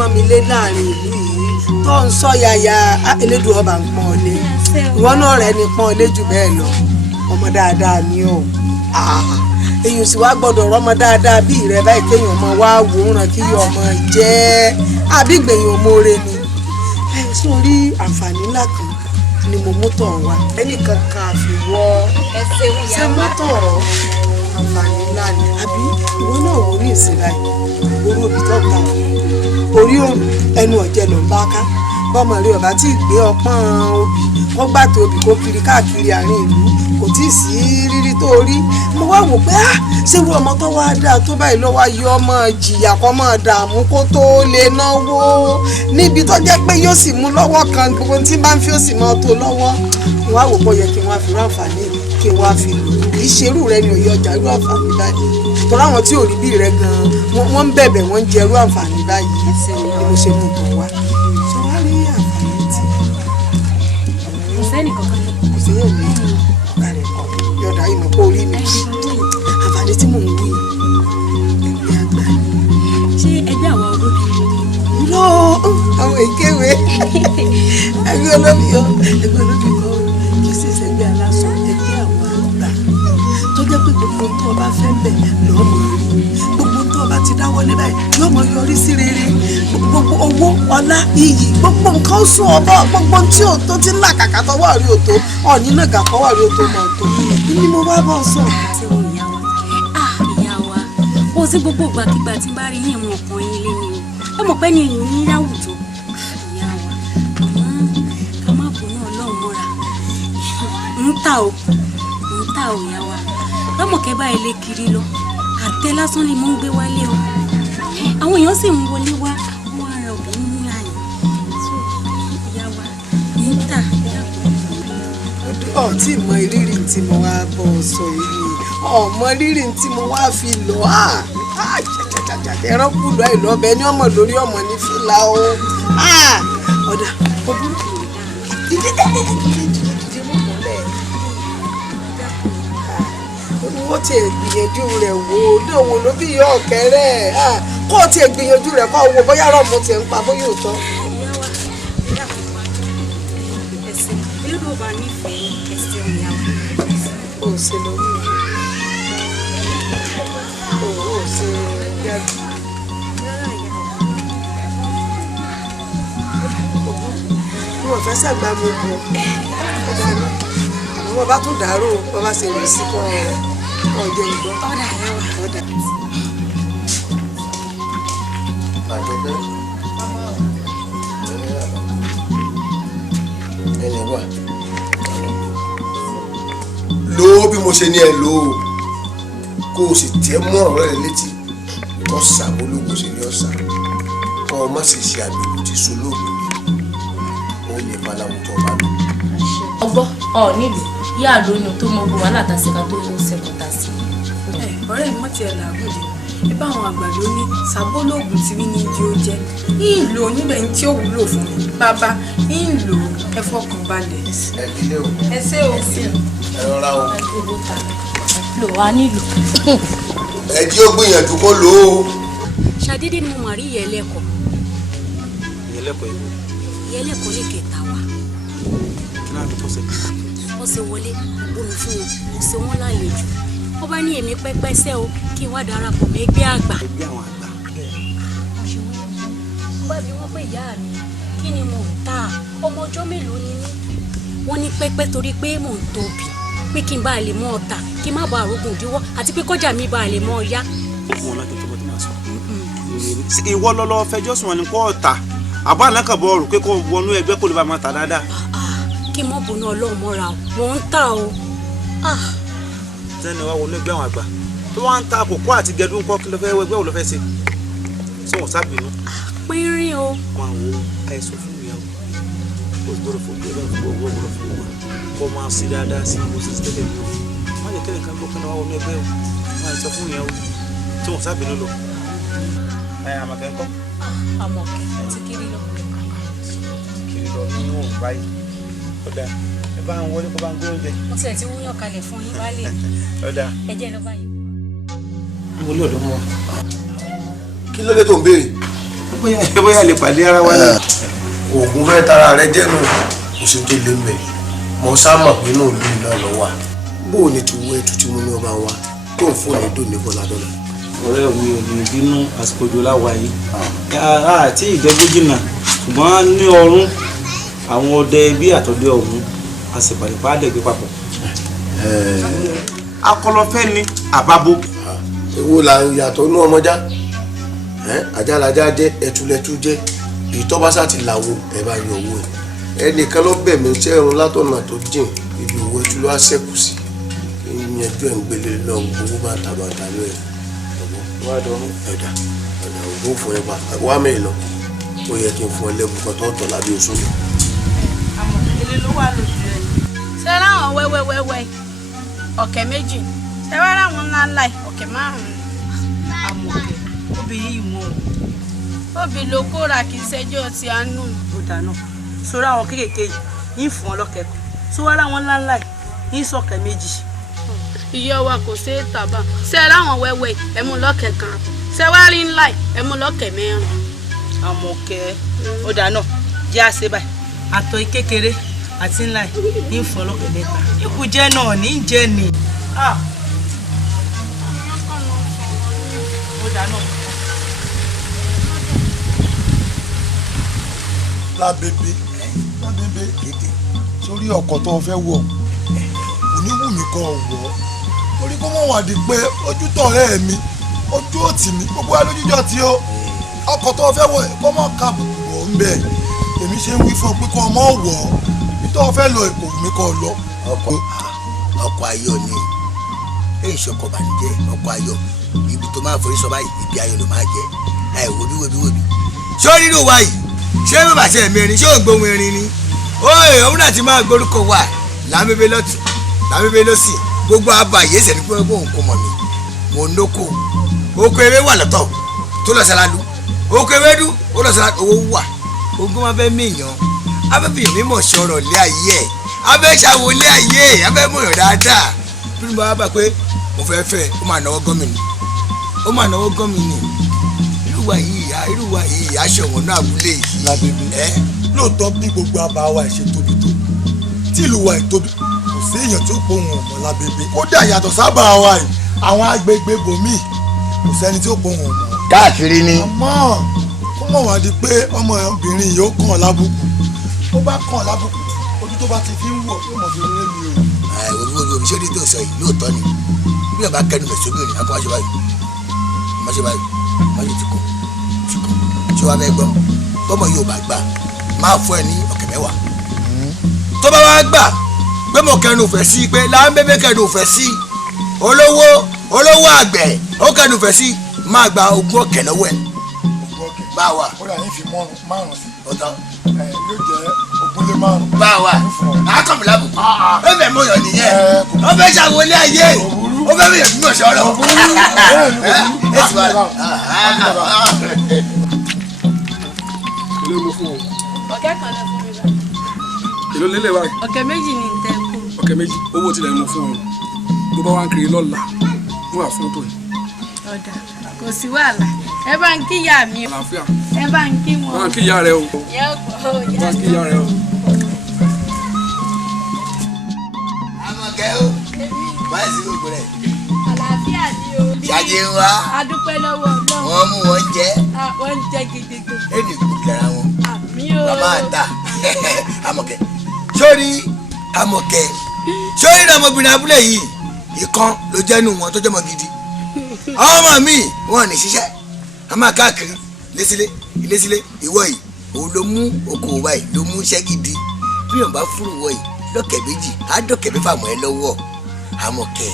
pọ́n mi lé láàrin ìlú yìí tó ń sọ yaya elédùn ọba ń pọ́n ọ lé ìwọ náà rẹ ni pọ́n ọ lé jù bẹ́ẹ̀ lọ ọmọ dáadáa ni o èyàn sì wá gbọ́dọ̀ rọ́mọ dáadáa bí rẹ báyìí kéèyàn ọmọ wá wòran kí ọmọ jẹ́ àbígbẹ̀yìn ọmọọ̀rẹ́ ni sórí àǹfààní ńlá kan ni mo mú tọ̀ wá ẹnìkan kan àfiwọ́ ṣé mọ́tò àǹfààní ńlá ni àbí ìwọ náà wò ní ìsinmi orí òbí tó ta orí ẹnu ọ̀jẹ̀ ló ń bá ká bọ́mọ rí ọba tí ì gbé ọpọ́n obì kó gbàtò obì kó kiri káàkiri àárín ìlú kò tí ì sí rírí tó rí mo wá wò pé ṣé wo ọmọ tó wá dáa tó báyìí lọ́wọ́ ayé ọmọ jìyà kọ́ mọ́ dààmú kó tó lè náwó níbi tó jẹ́ pé yóò sì mú lọ́wọ́ kan gbogbo tí bá ń fi ó sì mọ́ tó lọ́wọ́ mo wá wò pé ó yẹ kí wọ́n á fi ráǹfààní kí wọ́n á fi lò kì í ṣerú rẹ ni òye ọjà irú àǹfààní báyìí tọ́lá àwọn tí ò rí bí rẹ gan-an wọ́n ń bẹ̀bẹ̀ wọ́n ń jẹ irú àǹfààní báyìí ni mo ṣe mú bọ̀ wá ṣé wàá rí àǹfààní tí kò sẹ́ni kankan kò sí yóò ní ọ̀gá rẹ̀ kọ́ yọ̀dà ìmọ̀ kó rí mi àǹfààní tí mò ń wí ẹgbẹ́ àgbà ṣé ẹgbẹ́ àwọn olóbì lọ àwọn ìkéwé ẹgbẹ́ olóbì yọ ẹgbẹ́ olóbì kọ́ kì í sì ṣẹgbẹ́ aláṣọ ẹgbẹ́ àwọn àgbà tó jẹ́ pé gbogbo tó o bá fẹ́ bẹ̀ lọ́mọ rí gbogbo tó o bá ti dáwọ́ lé báyìí yóò mọ yọrí sí rere gbogbo owó ọlá iyì gbogbo nǹkan ó sún ọbọ gbogbo tí o tó ti ń là kàkà tọwọ́ rí o tó ọ̀ní náà gà kọ́wọ́ rí o tó mọ̀ tó ní mo bá bọ̀ sọ. ìyá wa ó sí gbogbo ìgbàkigbà tí bá rí yín ìwọ̀n ọkàn yín lé ni o ẹ mọ̀ pé ní ìyún ní láwùjọ ìyá wa ká má bọ̀ náà lọ́ọ̀ mọ́ra ń ta o ìyá wa lọ́mọ̀kẹ́ bá ilé kiri lọ àtẹ lásán ni mò ń gbé wálé o àwọn èèyàn sì ń wọlé wá wọn ara òbí ń múra yìí tó ìyá wa ń tà tí mọ ìrírí tí mo wá bọ̀ sọ yìí ọmọ rírì tí mo wá fi lọ ẹran kùlọ ìlọbẹ ní ọmọ lórí ọmọ ní fìlà o ọ̀dà ọdún ó ti gbìyànjú rẹ̀ wò ó lóun ló bí yọ ọ̀kẹ́rẹ́ kó o ti gbìyànjú rẹ̀ kó o wo bóyá rọ̀mù ti ń pa bóyá òótọ́. ó ṣe lórí ó ṣe gẹ́gẹ́. wọ́n fẹ́ sàgbà mi bọ̀ àwọn bàbá tún dàrú bàbá ṣe rò sí kọ́ ọjọ́ ìgbọ́. ọ̀dà lo bí mo ṣe ní ẹ lò ó kó o sì tẹ mọ ọ̀rọ̀ rẹ létí ọ̀sà ológun sì ní ọ̀sà kọ́ ọ má sì ṣe àgbègbè tí solóògùn ó lè paláwo tó bá lò. ọgbọ́ ọ nílùú yá àlóyún tó mọ gbogbo alátàsíkà tó ń ṣẹkọta sí. ọ̀rẹ́ mi mọ̀ tiẹ̀ làágùn jẹ ibà àwọn àgbàdo ní sàbólóògùn tí mi ní ìdí ó jẹ ìlò níbẹ̀ tí ó wúlò fún mi bàbá ìlò ẹ fọkàn balẹ̀. ẹ kílé o ẹ ṣé o ẹ rọra o lò wá nílùú. ẹ jí ó gbìyànjú kó lò ó. ṣàdédé ni mo mà rí ìyẹlẹ́kọ̀ọ́ ìyẹlẹ́kọ̀ọ́ ìlú ìyẹlẹ́kọ̀ọ́ lè kẹta wa kí náà tó ṣe. wọ́n ṣe wọlé omi fún wọn mo ṣe wọ́n lálejò wọ́n bá ní èmi pẹ́pẹ́sẹ́ o kí n wá darapọ̀ mọ́ ẹgbẹ́ àgbà. ẹgbẹ́ àwọn àgbà. wọ́n bá bí wọ́n pé ìyá mi kí ni mò ń ta ọmọ ọjọ́ mélòó ni mí. wọ́n ní pẹ́pẹ́ torí pé mò ń tóbi pé kí n bá lè mọ́ ọ̀tà kí n má bàa rògùn díwọ́ àti pé kọjá mi bá lè mọ́ ọ yá. wọn láti tó bọ́dún máa sọ. ìwọ lọ́lọ́ fẹjọ́ sùn wọn ni kò ọ̀tà àbọ̀ àlákàbọ̀ rò pé kò wọnú ẹgbẹ́ kó lè bá máa tà dáadáa. kí mọ́ bùnú ọlọ́run mọ́ra o mò ń tà o. sẹ́ni wá wọnú ẹgbẹ́ àwọn àgbà tó wá ń ta àkókò àti gẹ̀dú ńkọ́ kí ló fẹ́ ẹgbẹ́ wo ló fẹ́ ṣe sọ wọn sábìínú. pínrín o. wọn àwọn àìsàn fún ìyàwó kò gbọ́dọ̀ fún gbọ́dọ̀ fún gbọ́dọ̀ fún wọn kó máa ṣe dáadáa sí bó ṣe tẹ́lẹ̀ ní o wọn lè kẹ́lẹ̀ kan gbọ́ kí wọ́n wọnú ẹgbẹ́ o wọn àìsàn fún ìyàwó tí wọn sábìínú lọ. àmọ̀kẹ́ ńkọ́. àmọ̀kẹ́ àti kiri lọ. kiri lọ ní wọn báyìí ọ̀dà ẹ bá ń wọlé kó bá ń gbé oúnjẹ. mo tiẹ̀ ti wúyàn kalẹ̀ fún yín wálé ọ̀dà. ẹ jẹ́ lọ báyìí. mo lé ọ̀dọ́ mọ́ wa. kí ló dé tó ń béèrè. bóyá lè pàdé ara wa náà. oògùn fẹ́ tara rẹ jẹ́nu kò sí tó lé mẹ́ mọ sáàmà pé inú ìlú náà lọ wà bó o ní ti wo ètò tí mo ní ọba wa tó ń fún ẹ̀dùn ní bọ́ládọ́là. ọ̀rẹ́ mi ò ní bínú àsìkò òjò láwa yìí àti ìjẹ́gbójìnà ṣùgbọ́n ní ọ̀run àwọn ọdẹ bí àtọ̀dẹ ọ̀hún a sì pàdé pàdé papọ̀. akọlọfẹ́ ni àbábọ̀. èwo la yàtọ̀ inú ọmọjá àjàlájà jẹ́ ẹtulẹ̀tù jẹ́ ìtọ́básá ti làwọ̀ ẹ̀ bá yọ owó ẹ̀ ẹnìkan ló bẹ̀ mí sẹ́run látọ̀nà tó jìn ibi òwò ẹtú ló á sẹ́kù sí ìyẹnjú ẹ̀ ń gbélé lọ gbogbo bá tàbàtà lọ ẹ̀ ẹ̀dà ògbó fún ẹ pa wá mẹ́rin lọ ó yẹ kí n fún ẹ lẹ́bùn kan tó tọ̀ lábẹ́ oṣù mi. àmọ́ ilé ló wà lójú rẹ̀. ṣé ráwọn wẹ́wẹ́wẹ́wẹ́ ọ̀kẹ́ méjì ṣé wá ráwọn ńláńlá ọ̀kẹ́ márùn-ún. Àmọ̀kẹ́ obìnrin yìí mọ̀ ọ́. obì ló kóra kì í ṣẹjọ́ ti àánú. ó dáná sórí àwọn kéékèèké yìí yín fún ọ lọ́kẹ́kọ̀ọ́ tó wá láwọn ńláńlá yìí yín sọ̀kẹ́ méjì. ìyá wa kò ṣe é tàbá ṣé ráwọn wẹ́wẹ́ ẹ mú lọ́kẹ́ kan ṣé wá rí ńlá ẹ mú lọ́kẹ́ mẹ́rin. Àmọ̀kẹ́ ó dáná jẹ́ àṣẹ báyìí àtọ̀ kékeré àti ńlá yín fún ọ lọ́kẹ́ mẹ́ta ikú jẹ́ náà ní jẹ́ ni. ó dáná. lábébé kéde sórí ọkọ̀ tó fẹ́ wọ̀ oníwùmí kan wọ̀ torí kó mọ̀ wá di pé ojú tọ̀rẹ́ mi ojú òtì mi gbogbo wa lójújọ́ tí ó ọkọ̀ tó fẹ́ wọ̀ kó mọ̀ ká wọ̀ ń bẹ̀ èmi ṣe ń wí fún ọ pé kó mọ̀ wọ̀ nítorí fẹ́ lọ èkó mi kọ́ lọ. ọkọ̀ ayọ̀ ni èyí ṣọkọ̀ bànújẹ́ ọkọ̀ ayọ̀ ibi tó máa forí sọ báyìí ibi ayọ̀ ló máa jẹ́ ẹ wòbí. ṣé ó nínú wa yìí ṣé bàbá ṣe mẹ́rin ṣé ò ń gbóhùn erin ni oye òun náà ti máa gbórúkọ wà lámébé lọ́tù lámébé lọ́sì gbogbo àbàyè ẹsẹ̀ ní pé òun kò mọ̀ mi mo nóko oko ewé wà lọ́tọ̀ tó lọ sálálú oko ewédú ó lọ sálálú owó wà ogún máa fẹ́ mìíyàn abẹ́bí mímọ̀ sọ̀rọ̀ lé ayé ẹ̀ abẹ́ ṣàwọ̀ lé ayé ẹ̀ abẹ́ mọ̀yàn dáadáa bí mo bá bá pé mo fẹ́ fẹ́ ó máa náwó gọ́mìnì irúwa yìí aṣọ wọn náà abúlé yìí. lábébé lóòótọ́ bí gbogbo àbá wa ṣe tóbi tó tí ìlú wa ìtóbi kò sí èèyàn tó pohùn ọmọ lábébé kódà yàtọ̀ sábà wa yìí àwọn agbègbè bòmíì kò sẹ́ni tí ó pohùn ọmọ. káàkiri ni. àmọ́ kó mọ̀ wá di pé ọmọbìnrin yìí ó kàn lábùkù ó bá kàn lábùkù ojú tó bá ti fi ń wọ̀ yóò mọ̀ fi rere mi o. òbí ṣé ní tó sọ yìí lóòótọ́ ni bí wọn bá kẹnu fẹ̀ sóbìnrin akọ́ má ṣe báyìí tí kò tí wàá mẹ́gbọ́ bọ́mọ yóò bá gbà máa fún ẹ ní ọ̀kẹ́ mẹ́wàá tó bá wá gbà pé mo kẹnu fẹ̀ sí pé láńbẹ́bẹ́ kẹnu fẹ̀ sí olówó àgbẹ̀ ó kẹnu fẹ̀ sí máa gba ogún ọ̀kẹ́ lọ́wọ́ ẹ̀ bá wà. ó yà yín fi márùn sí. ọ̀tọ̀ yóò jẹ́ ogúnlé márùn. bá wà àkànmí lábùkù ó fẹ́ mọ̀yàn nìyẹn ó fẹ́ ṣàwọlé ayé ó fẹ́ bẹ̀rẹ̀ fún ọ̀ṣọ́ rẹ̀ ẹ sì wà ọ̀kẹ́ kan lẹ fún mi báyìí. èló lélẹ̀ wáyé. ọ̀kẹ́ méjì ni ntẹ́ kù. ọ̀kẹ́ méjì owó tilẹ̀ mú fún ọ bó bá wá ń kiri lọ́la wọ́n wà fún tó yìí. ọ̀dà kò sí wàhálà ẹ bá ń kíyà mi o. àlàáfíà. ẹ bá ń kí wọn. bá ń kíyà rẹ o. bá ń kíyà rẹ o. Àmọ̀kẹ́ o báyìí sí gbogbo rẹ̀. àlàáfíà ni o. ṣáájú ń wá. a dúpẹ́ lọ́wọ́ Ọlọ́run. wọ́n mú wọn jẹ. wọ́n ń jẹ gidi gan. èdè kò kẹra wọn. àmì o. bàbá àtà Àmọ̀kẹ́ sórí Àmọ̀kẹ́ sórí ọmọbìnrin abúlé yìí ìkan ló jẹ́nu wọn tó jẹ́ mọ́ gidi àwọn ọmọ mi wọn ní ṣiṣẹ́ a máa káàkiri ilésílé ìwọ yìí òun ló mú okòwò báyìí ló mú iṣẹ́ gidi bí wọn bá fúru wọ yìí lọ́kẹ̀ méjì á dọ̀kẹ̀ mẹ́fà mọ́ ẹ lọ́wọ́ Àmọ̀kẹ́.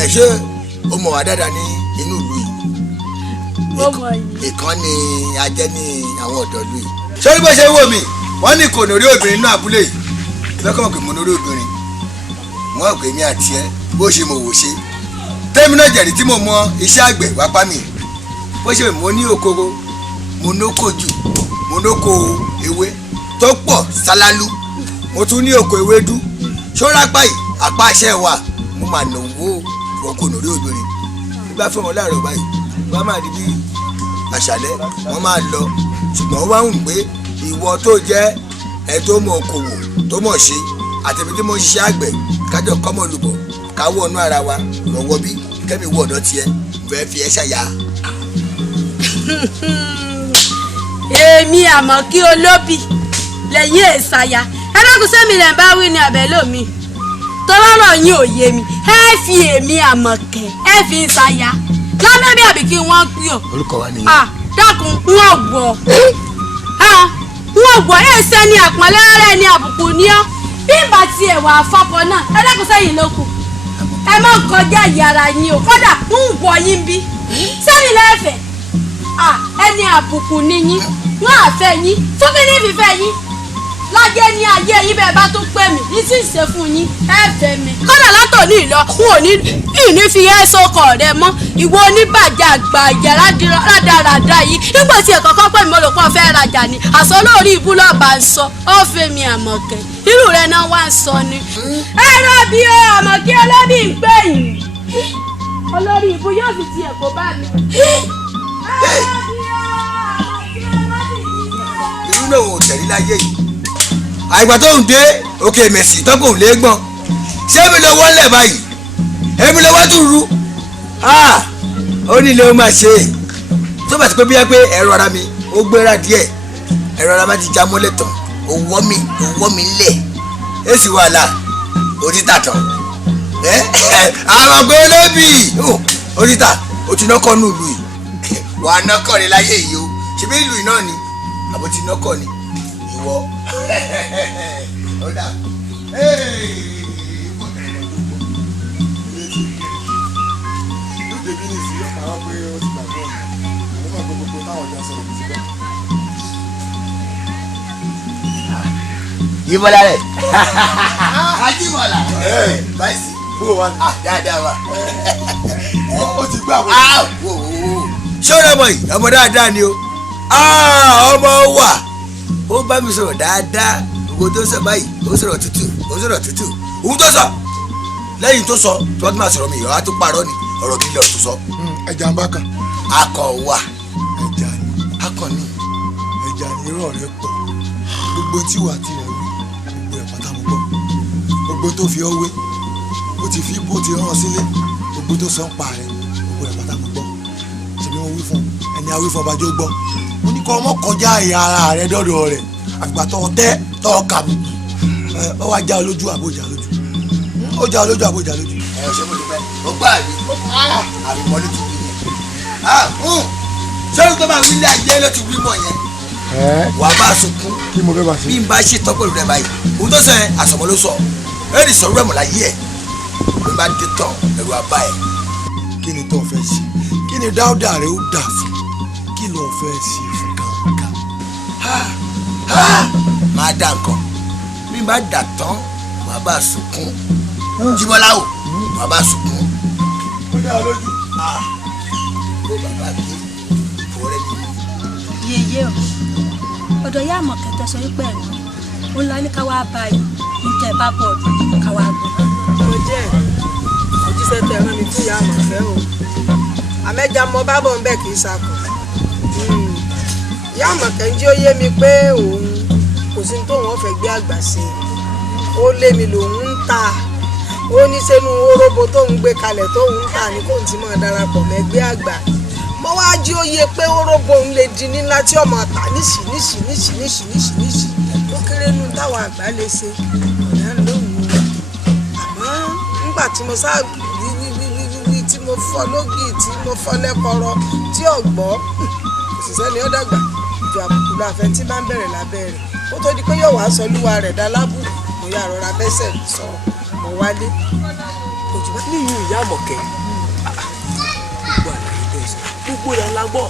ẹ ṣé o mọ̀ wá dáadáa ní inú ìlú yìí ìkan ni ajẹ́ ní àwọn ọ̀dọ́ ìlú yìí. sórí bó ṣe wò mí wọ́n ní kò nórí obìnrin náà abúlé yìí lọ́kàn pé mo nórí obìnrin wọ́n pè mí àti ẹ bó ṣe mo wò ṣe tẹ́mi náà jẹ̀rì tí mo mọ iṣẹ́ àgbẹ̀ wá pa mí bó ṣe mo ní okoro mo nóko jù mo nóko ewé tó pọ̀ sálálú mo tún ní oko ewédú ṣọ́ra báyìí àpá iṣẹ́ wa mo máa nà owó wọn kò nórí obìnrin nígbà fún wọn láàárọ̀ báyìí wọ́n máa di bí àṣálẹ́ wọ́n máa lọ ṣùgbọ́n wọ́n ń pé ìwọ tó jẹ́ ẹ tó mọ okòwò tó mọ̀ ṣe àtẹ̀mí tí mo ń ṣiṣẹ́ àgbẹ̀ kájọ kọ́mọ olùbọ̀ káwọ́ ọ̀nà ara wa lọ́wọ́ bí kẹ́mi wọ ọ̀dọ́ tiẹ̀ fẹ́ẹ́ fi ẹ́ ṣàyà. èmi àmọ́ kí olóbì lẹ́yìn èsàyà ẹlẹ́gùsẹ́ mi lẹ̀ ń bá wí ní abẹ́ lómi tọ́lọ́rọ̀ yín ò yé mi ẹ fi èmi Àmọ̀kẹ́ ẹ fi ń ṣàyà lábẹ́bí àbí kí wọ́n pè ọ́. orúkọ wa nìyẹn. dákun wọ́n gbọ́ ẹ̀ sẹ́ni àpọ́nlé rẹ̀ ní àbùkù ní ọ́ bí ìbá tiẹ̀ wà fọ́pọ̀ náà ẹlẹ́gùsẹ́ yìí ló kù ẹ má kọjá ìyára yín o kódà ń wọ yín bí sẹ́ni lẹ́fẹ̀ẹ́ ẹni àbùkù ni yín wọ́n àfẹ́ yín fún mi ní fífẹ́ yín lájẹ́ ní ayé yín bẹ́ẹ̀ bá tún pè mí ní sì ń ṣe fún yín ẹ fẹ́ mi. kódà látòní ìlọ n ò ní fi ẹ́ sọkọ rẹ mọ́ ìwọ oníbàjẹ́ àgbàjẹ́ rádaràdà yìí nígbà tí ẹ̀kọ́ kan pè mí olùkọ́ fẹ́ rajà ni àsọ lórí ibú lọ́ọ̀bà ń sọ ọ́ fẹ́ mi Àmọ̀kẹ́ irú rẹ náà wá ń sọ ni. ẹ rọ bí o Àmọ̀kẹ́ olóbì ń pè yín olórí ibú yóò fi tiẹ̀ kó bá mi. irú náà ò tẹ̀lé láyé yìí àìgbà tó ń dé òkè mẹ̀sì tọ́kùn léegbọ̀n ṣé mi lọ wọlé báyìí èmi lọ wá tún ru ó nílé ó máa ṣe é tó bá ti pé bíyà pé ẹ̀rọ ara mi ó gbéra díẹ̀ ẹ̀rọ ara mi ti já mọ́lẹ̀ tán òwò mi lẹ̀ èsì wàhálà òtítà tán àwọn ọgbẹ́ olóbì òtítà òtí nọ́kọ́ nù ìlú yìí wà á nọ́kọ́ ni láyé yìí o ṣe bí ìlú yìí náà ni àbótí nọ́kọ́ ni ìwọ ọ̀dà Yíbọ́lá rẹ̀ Ajíbọ́lá báyìí bó wà dáadáa wa ó ti gbà wọ́n. ṣé o rẹ̀ mọ̀ yìí ọmọ dáadáa ni o ọmọ wà ó bá mi sọ̀rọ̀ dáadáa gbogbo tó sọ báyìí ó sọ̀rọ̀ tútù òun tó sọ lẹ́yìn tó sọ tí wọ́n ti máa sọ̀rọ̀ mi ìrọ̀ á tó parọ́ ni ọ̀rọ̀ kí lọ́ọ̀ tó sọ. ẹja ń bá kan. akọ wà. ẹja ni. akọ ni. ẹja ni irọ́ rẹ pọ̀ gbogbo tí wà á ti rẹ̀ wí gbogbo ẹ̀ pátá mo gbọ́ gbogbo tó fi ọ́ wé ó ti fi bó ti rán sílé gbogbo tó sọ ń pa rẹ gbogbo ẹ̀ pátá mo gbọ́ ṣèbí wọn wí fún ẹni awí fún ọbàjọ́ gbọ́ mo ní kọ́ ọmọ kọjá ẹ̀yà ara rẹ dọ́dọ̀ rẹ̀ àgbà tọ́ tẹ́ tọ́ kà mí ọ wá já olójú àbójà lójú ó já olójú àbójà lójú. ẹ ṣe mo dúpẹ́ ó gbà mí àbí mọ́ ló ti wí yẹn sọ́run tó máa wí ilé ayé ló ti wí mọ̀ yẹn wà á bá a sunkún kí mo fẹ́ bá ṣe. bí n bá ṣe tọ́ pẹ̀lú rẹ báyìí òun tó sọ yẹn àsọmọ ló sọ ẹni sọ rẹ mọ̀ láyé ẹ̀ bí n bá dé tán ẹ̀rù àbá ẹ̀. kí ni tó o fẹ́ ṣe kí ni dáúdà rẹ ó dà fún kí ló fẹ́ ṣe fún kankan. máa dá nǹkan bí n bá dà tán wà á bá a sunkún Jíbọ́lá o wà á bá a sunkún. ó dá a lójú. ó bàbá mi fọwọ́rẹ́ mi. yèyé o ọ̀dọ̀ yá Àmọ̀kẹ́ tẹ sọ wípé ẹ̀ lọ ó ńlá ní ká wá bá yìí ní tẹ bá bọ̀ ọ̀dọ̀ ká wá gbọ́. mo jẹ́ òjíṣẹ́ tẹ rán mi fún ìyá Àmọ̀kẹ́ o àmẹ́jà mọ bábọ̀ ń bẹ̀ kì í sakọ̀ ìyá Àmọ̀kẹ́ ń jí ó yé mi pé òun kò sí tóun ọ̀fẹ́ gbé àgbà sí ó lé mi lòun ń ta ó ní sẹ́nu oróbo tóun gbé kalẹ̀ tóun ń ta ní kóun ti máa darapọ̀ mẹ́gbẹ́ àgbà mo wá jí ó yé pé oróbo òun lè di ńlá tí ọmọ ta níṣì ó kéré nu táwọn àgbà lè ṣe ọ̀nà lóhùn àmọ́ nígbà tí mo sá wíwíwíwí tí mo fọ́ lógì tí mo fọ́ lẹ́kọ̀ọ́rọ́ tí ọ̀gbọ́ òṣìṣẹ́ ni ó dàgbà ju àbùkù láfẹ́ tí bá ń bẹ̀rẹ̀ lábẹ́ rẹ̀ ó tó di pé yóò wá sọ olúwa rẹ̀ dá lábùkù mo yà rọra bẹ́sẹ̀ sọ mo wálé. níyì ìyá Àmọ̀kẹ́ gbogbo àlàyé bẹ́ẹ̀ sọ gbogbo rẹ̀ la gbọ́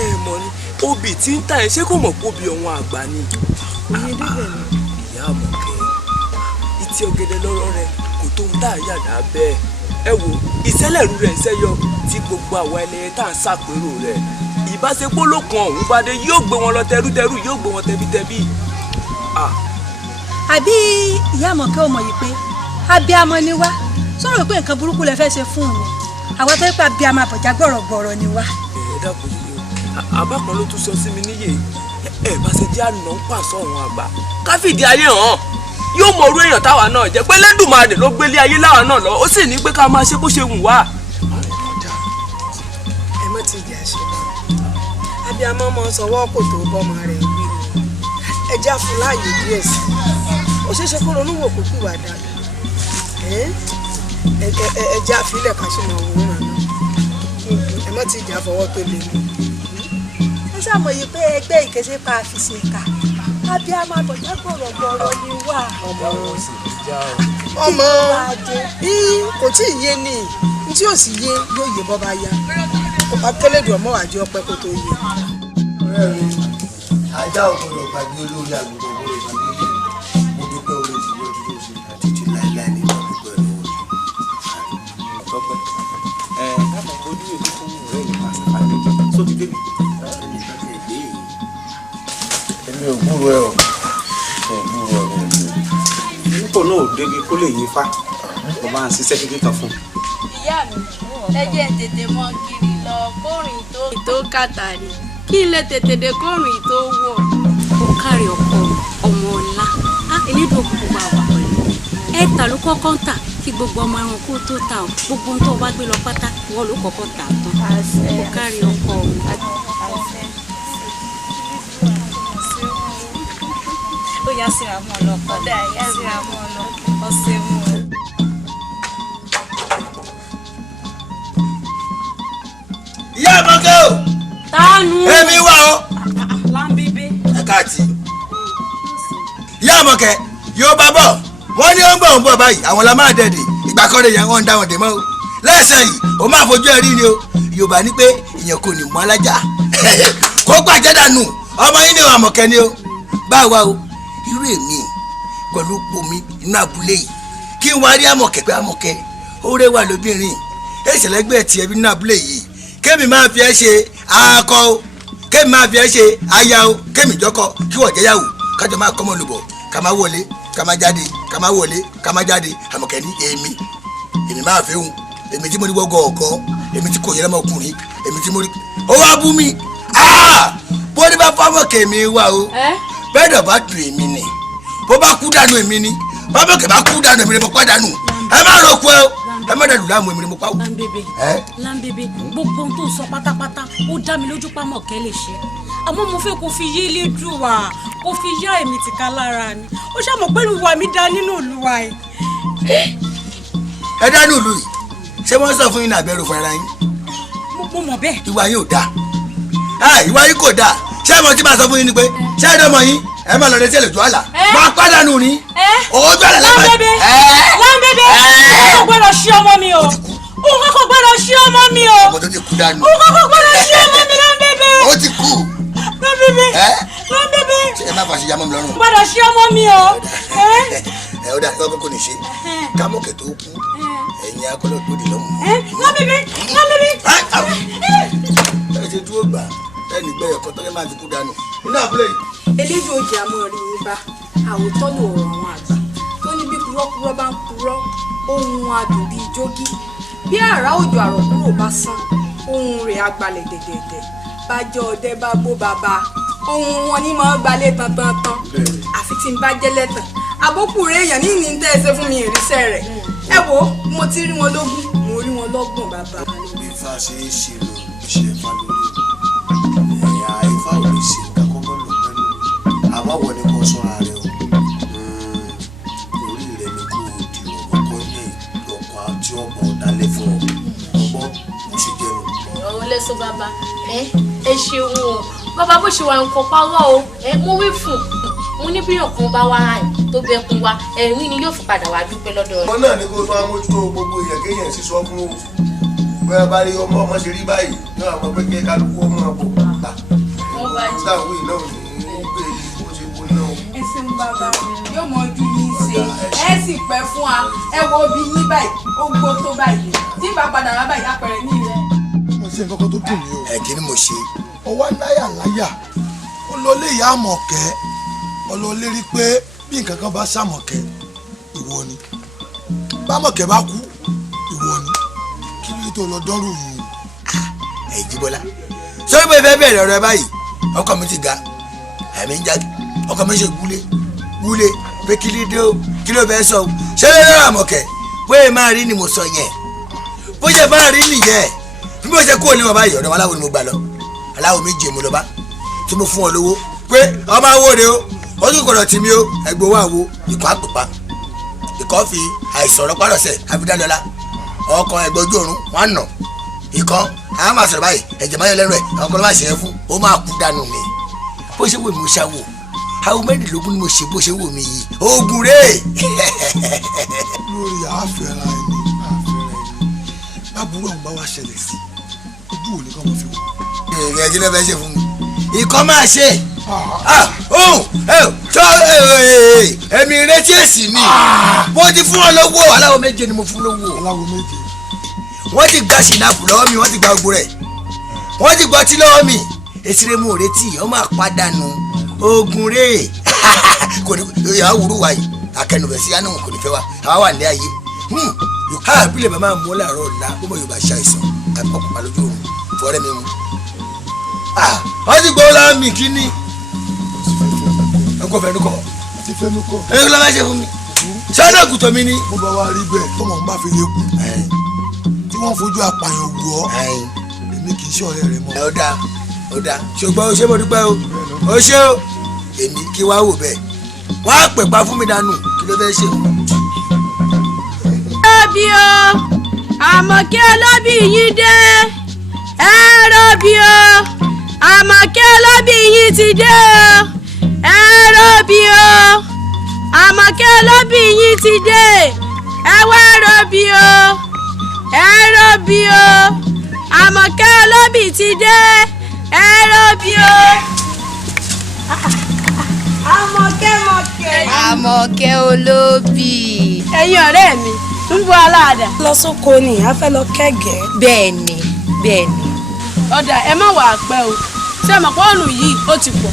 ẹ mọ̀ ni obì tí ń ta ẹ ṣé kò mọ̀ pé obì ọ̀hún àgbà ni. oyin débẹ̀ ni. ìyá Àmọ̀kẹ́ ìtì ọ̀gẹ̀dẹ̀ lọ́rọ̀ rẹ̀ kò tó ń tà yàdá bẹ́ẹ̀ ẹ wo ìṣẹ̀lẹ̀rú rẹ̀ ṣẹ́yọ tí gbogbo àwa ẹlẹ́yẹ tá à ń ṣàpérò rẹ̀ ìbáṣepọ̀ ló kan òun bá dé yóò gbé wọn lọ tẹrútẹrú yóò gbé wọn tẹbítẹbí. àbí ìyá Àmọ̀kẹ́ ò mọ̀ yìí pé abiyamọ ni wá sọ̀rọ̀ pé nǹkan burúkú lẹ fẹ́ ṣe fún mi àwọn tó ń pa bí a máa bọ̀já gbọ̀rọ̀gbọ̀rọ̀ ni wá. ẹ dákun yìí o àbá kan ló tún sọ sí mi níyè ẹ bá ṣe jẹ́ àná ń pàṣọ ọ̀hún àgbà káfíìdí ayé hàn yóò mọ orú èèyàn táwa náà jẹ́ pé lẹ́dùnmáàdì ló gbélé ayé láwa náà lọ ó sì ní pé ká máa ṣe bó ṣe wù wá. ẹ mọ̀ tí ìdí àṣẹ abiyamọ ọmọ sọwọ́ kò tó bọ́mọ rẹ̀ wí ni ẹ já fún láàyè díẹ̀ sí ó ṣeé ṣe kó ronú wò kó pìwà dáadáa ẹ já fílẹ̀ ká ṣe mọ̀ òun ràn náà ẹ mọ̀ tí ìjà fọwọ́ tó lé mi. ẹ ṣàmọ̀yé pé ẹgbẹ́ ìkéṣe pa àfiṣe kà abiyamọ àbọ̀já gbọ̀rọ̀gbọ̀rọ̀ ni wá. ọmọ wọn sì ti já o. ọmọ bí kò tí ì yé ni n tí ò sì yé yóò yé bọ́ bá yá akẹ́lẹ́dùn ọmọ àjọ ọpẹ́ kó tó yé. ọ̀rẹ́ mi ajá ò gbọdọ̀ gbàgbé olórí àgùntàn gbọdọ̀ gbàgbé ilé mo dúpẹ́ orí ìdílé ojúlé òsì àti ti láéláé nínú àdúgbò ẹ̀ lọ́wọ́ tọpẹ káfọ ojú ìlú fún ọ̀rẹ́ mi pàṣẹ pàdé tó ti débi. èmi ò gbúrò ẹ o gbúrò ẹ nípò náà ò débi kó lè yí fá mo bá ń ṣiṣẹ́ kékeré kan fún un. ìyá mi ẹ jẹ́ tètè mọ́ kiri lọ kórìn tó kàtàrí kí n lè tètè dé kórìn tó wọ̀. ó kárí ọkọ ọmọ ọlá elédùn òkùnkùn bá wà pẹ̀lú ẹ ta ló kọ́kọ́ ń tà kí gbogbo ọmọ ẹran kó tó ta ọ gbogbo ohun tó bá gbé lọ pátá wọn ló kọ́kọ́ tà tán ó kárí ọkọ mi. ó yá síra mọ́ ọ lọ kọ́dà yá síra mọ́ ọ lọ ọ̀sẹ̀ mọ́ ọ. ìyá àmọ́kẹ́ o. tánu. èmi wà o. lámbébé. ẹ káàtì. ìyá àmọ́kẹ́ yóò bá bọ̀ wọ́n ní ó ń bọ̀ ń bọ̀ báyìí àwọn la máa dẹ̀dẹ̀ ìgbà kan lè yàn wọ́n ń dá wọn dè mọ́ o lẹ́sẹ̀ yìí ó máa fojú ẹ rí ni o yorùbá ní pé ìyẹn kò ní mọ́ alájà kó gbàjẹ́ dànù ọmọ yín ni àmọ̀kẹ́ ni o báwa o irú èmi pẹ̀lú pomi inú abúlé yìí kí n wá rí àmọ̀kẹ́ pé àmọ̀kẹ́ ó rẹwà lóbìnrin èsìlẹ́gbẹ́ tiẹ̀ bí nínú abúlé yìí kémi máa fi ẹ́ ṣe akọ o kémi máa fi ẹ́ ṣe aya o kémi jọkọ kí wọ́n jẹ́yàwó kájọ máa kọ́mọ lùbọ̀ ká máa wọlé ká máa jáde ká máa wọlé ká máa jáde àmọ̀kẹ́ ní èmi máa fẹ́ hùn èmi tí mo rí wọ́gọ̀ ọ̀kan èmi tí kò yẹ lọ́mọkùnrin èmi tí mo rí ó wá bú mi bó ní bá fámọ̀kẹ́ mi wá o bẹ́ẹ̀ dọ̀ bá dùn èmi ni bó bá kú dànù èmi ni fámọ̀kẹ́ bá kú dànù èmi ni mo pa dànù ẹ má rò kú ẹ o ẹ má dànù láàmú èmi ni mo pa o. lámbébé gbogbo ohun tó sọ pátápátá ó dá mi lójú pámọ̀kẹ́ lè ṣe àmọ́ mo fẹ́ kó fi yé Elédùà kó fi yá èmi tìka lára ni ó ṣàmọ̀ pé ìwà mi dá nínú ìlúwa ẹ̀. ẹ dánú ìlú yìí ṣé wọ́n sọ fún yín náà bẹ̀rù fún ara yín. mo mọ̀ bẹ́ẹ̀. ìwà yín ò dáa ìwà yín kò dáa ṣé ẹ mọ̀ tí màá sọ fún yín ni pé ṣé ẹ dọ́mọ yín ẹ máa lọ rẹ sí ẹlẹ́jọ́ àlà máa pàdánù ní ojú àlà lẹ́gbẹ̀ẹ́. lámbébé ó gbọ́dọ̀ ṣí ọmọ mi o ó kọ́kọ́ gbọ́dọ̀ ṣí ọmọ mi o ọmọ tó ti kú dànù. ó kọ́kọ́ gbọ́dọ̀ ṣí ọmọ mi lámbébé. ó ti kú. lámbébé. ṣé ẹ má fàṣẹ yamọ́ mi lọ́rùn. gbọ́dọ̀ ṣí ọmọ mi o. ó dà kí ọkọ̀ kò ní ṣe kámọ́kẹ́ tó kú ẹ̀yin akọ́lọ́ tó di lọ́mù. lámbébé. ẹ ṣe dúró gbà ẹnì gbẹ ẹ̀kọ́ tó lè máa fi kú dànù. nínú àbúlé yìí. elédùn òjì àmọ́ rí yín bá àwòtọ́ ní ọ̀rọ̀ àwọn àgbà tó ní bí purọ́purọ́ bá ń purọ́ ohun adùn bíi jógí bí àrá òjò àrọ̀kúrò bá sán ohun rẹ̀ agbalẹ̀ dẹ̀dẹ̀dẹ̀ bájọ́ ọdẹ bá bó bàbá ohun wọn ní máa gbalẹ̀ tantantan àfi tí n bá jẹ́ lẹ́tàn àbókù rẹ̀ èèyàn ní ìní tẹ́ ẹ ṣe fún mi ìrísẹ́ rẹ̀ ẹ wo mo ti rí wọn lógún mo rí wọn lọ́gbọ̀n bàbá. bí ifá ṣe é ṣe lò iṣẹ́ ifá lórí ẹ̀yà ifá ò lè ṣe nǹkan kọ́kọ́ lò pẹ́lú àmọ́ wọ́n ní kó sọ́ra rẹ o orí rẹ ni kó o di ọkọ̀ ní ọkọ̀ àti ọkọ̀ ọ̀dálẹ̀ fún ọgbọ́n bó ṣe jẹnu. ọ̀rọ̀ lẹ́sọ̀ bàbá ẹ ṣeun o bàbá bó ṣe wà nǹkan pàrọ̀ o mo wí fún mo ní bí ọkàn bá wá ráì tó bẹkún wa ẹ̀rín ni yóò fi padà wá dúpẹ́ lọ́dọ̀ rẹ̀. ọmọ náà ní kó tó amójútó gbogbo èèyàn kéèyàn sísọ fún o bẹ́ẹ̀ bá rí ọmọ ṣe rí báyìí ní àwọn pé kí kálukú ọmọ àbò táwọn ìlú náà ní gbé bó ṣe kó náà. ẹsìn bàbá yóò mọ ojú yín ṣe ẹ sì pẹ́ fún wa ẹ wo bí yín báyìí ó gbó tó báyìí tí bá padà wá báyìí àpẹẹrẹ ní rẹ. mo ṣe nǹkan kan tó dùn mí o. kí ni mo ṣe. ọwọ́ láyà láyà ó lọ lé ìyá àmọ̀kẹ́ ọlọ́lé rí pé bí nǹkan kan bá ṣàmọ̀kẹ́ ìwọ ni bámọ̀kẹ́ bá kú ìwọ ni kí ló kí tó lọ dọ́rù yìí. ẹ Jíbọ́lá sọ́rí bó fẹ́ bẹ̀rẹ̀ ọ̀rọ̀ báyìí ọkọ mi ti ga àmì ń jáde ọkọ mi ṣe gúlé pé kí ló dé o kí ló fẹ́ sọ o ṣé lọ́rọ̀ Àmọ̀kẹ́ bóyá máa rí ni mo sọ yẹn bóyá máa rí nìyẹn bí mo ṣe kúrò ní wọn báyìí ọ̀dọ̀ aláwo ni mo gbà lọ aláwo méje mo lọ bá tí mo fún ọ lówó pé ọmọ awo rè o ó tún gbọdọ̀ tì mí o ẹgbẹ́ owó àwo ikọ̀ àpòpá ikọ̀ fi àìsàn ọ̀rọ̀ pàrọ̀sẹ̀ àfidálọ́lá ọkọ̀ ẹgbẹ́ ojú ọ̀run wọn nà ikọ̀ àwọn máa sọ̀rọ̀ báyìí ẹ̀jẹ̀ máa yọ lẹ́nu ẹ̀ àwọn kan máa ṣe é fún ó máa kú dànù ni bó ṣe wò mí mo ṣàwò àwọn mẹ́rìnlélógún ni mo ṣe bó ṣe wò mí yìí oògùn rèé. lórí àáfẹ́ra ẹni lábúrò ọ̀hún bá wá ṣẹlẹ̀ sí ojú òní kan mo fi wò. ẹ̀ẹ́dì ló fẹ́ ṣe fún mi ikọ̀ máa ṣe tó èmi retí èsì ni bó ti fún ọ lówó aláwo méje ni mo fún lówó. aláwo méje. wọ́n ti gba sinapu lọ́wọ́ mi wọ́n ti gba ogun rẹ̀ wọ́n ti gbọ́ tí lọ́wọ́ mi èsì rẹ̀ mú retí ọmọ àpàdánù ogun rẹ̀ kò ní ìyá wúrú wa yìí akẹnubẹ̀ sí yánú kò ní fẹ́ wa àwa wà ní ayé bílẹ̀ bàbá mú làárọ̀ ọ̀la ó mọ̀ Yorùbá ṣàìsàn àpapọ̀ lójú òun fọ́rẹ́ mi mú. wọ́n ti gbọ́ láwọn mi kíní ẹ̀kọ́ fẹ́nu kọ́ ẹ̀kọ́ ló máa ṣe fún mi sọ́nà ògùtọ̀ mi ni. mo bá wa rí bẹ́ẹ̀ tọmọ n bá fi lè kú tí wọ́n fojú apààyàn wù ọ́ èmi kì í ṣe ọ̀rẹ́ rẹ mọ́. ó dáa ṣùgbọ́n o ṣé mo dúpẹ́ o ṣé o èmi kí wá wò bẹ́ẹ̀ wọ́n á pè pa fún mi dànù kí ló fẹ́ ṣe o. Rọ́bì o Àmọ̀kẹ́ olóbì yín dé ẹ rọ́bì o Àmọ̀kẹ́ olóbì yín ti dé o ẹ rọ́bì o Àmọ̀kẹ́ olóbì yín ti dé ẹ wá rọ́bì o ẹ rọ́bì o Àmọ̀kẹ́ olóbì ti dé ẹ rọ́bì o. Àmọ̀kẹ́ olóbì. ẹ̀yin ọ̀rẹ́ mi ń bọ́ aláàdá. lọ sóko ni a fẹ́ lọ kẹ́gẹ́. bẹ́ẹ̀ni. ọ̀dà ẹ má wàá pẹ́ o ṣé ẹ mọ̀ pé ọ̀nù yìí ó ti pọ̀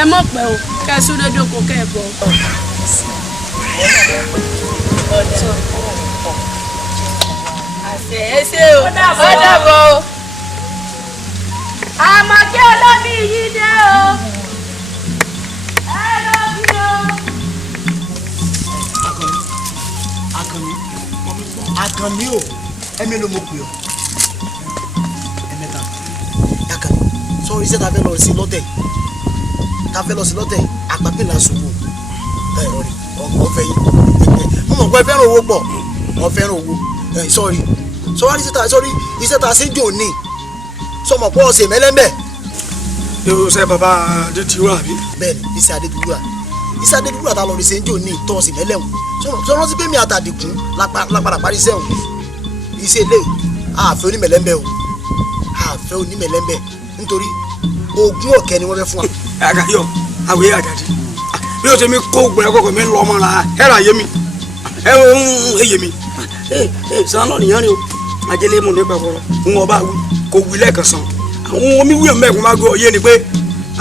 ẹ mọ̀ pẹ́ o kẹ́ ẹ súré dóko kẹ́ ẹ bọ̀. àṣẹ ẹ ṣe o ó dàbọ̀ o. Àmọ̀kẹ́ olóbì yìí dé o. Àkànní o ẹ̀mí ló mo pè ọ́ ẹ̀mẹ́ta Àkànní sọ iṣẹ́ ta fẹ́ lọ sí lọ́tẹ̀ àpapẹ̀ làásùwò ẹ̀rọ rẹ̀ ọ̀fẹ́ yìí mo mọ̀ pé fẹ́ràn owó pọ̀ ọ̀fẹ́ràn owó sọ́ọ̀rì iṣẹ́ ta sí jò ní sọmọ pọ̀ ọ̀sẹ̀ mẹ́lẹ́mbẹ̀. ṣe bàbá Adédiwúrà àbí. bẹ́ẹ̀ni iṣẹ́ Adédiwúrà ta lọ rí sẹ́ńjò ní ìtọ́sí mẹ́lẹ́wọ̀n sọ̀rọ̀ sí pé mi àtàdìkún lápadà parí iṣẹ́ òun iṣẹ́ ilé àfẹ́ onímẹ̀lẹ́mbẹ̀ o àfẹ́ onímẹ̀lẹ́mbẹ̀ nítorí ogún ọ̀kẹ́ ni wọ́n fẹ́ fún wa. àgàyọ àwòye àgàdì bí o ṣe mi kó gbẹ̀rẹ̀ kọ̀kọ̀ mi lọ ọmọ la ẹ̀rọ ayé mi ẹ̀yẹ mi sàn náà nìyẹn ni o ajẹ́lẹ̀ mu nígbà kọ̀rọ̀ ń wọ́n bá wí kò wí lẹ́ẹ̀kan sàn àwọn omi wíwọ̀n mẹ́kun má gbọ́ yé ni pé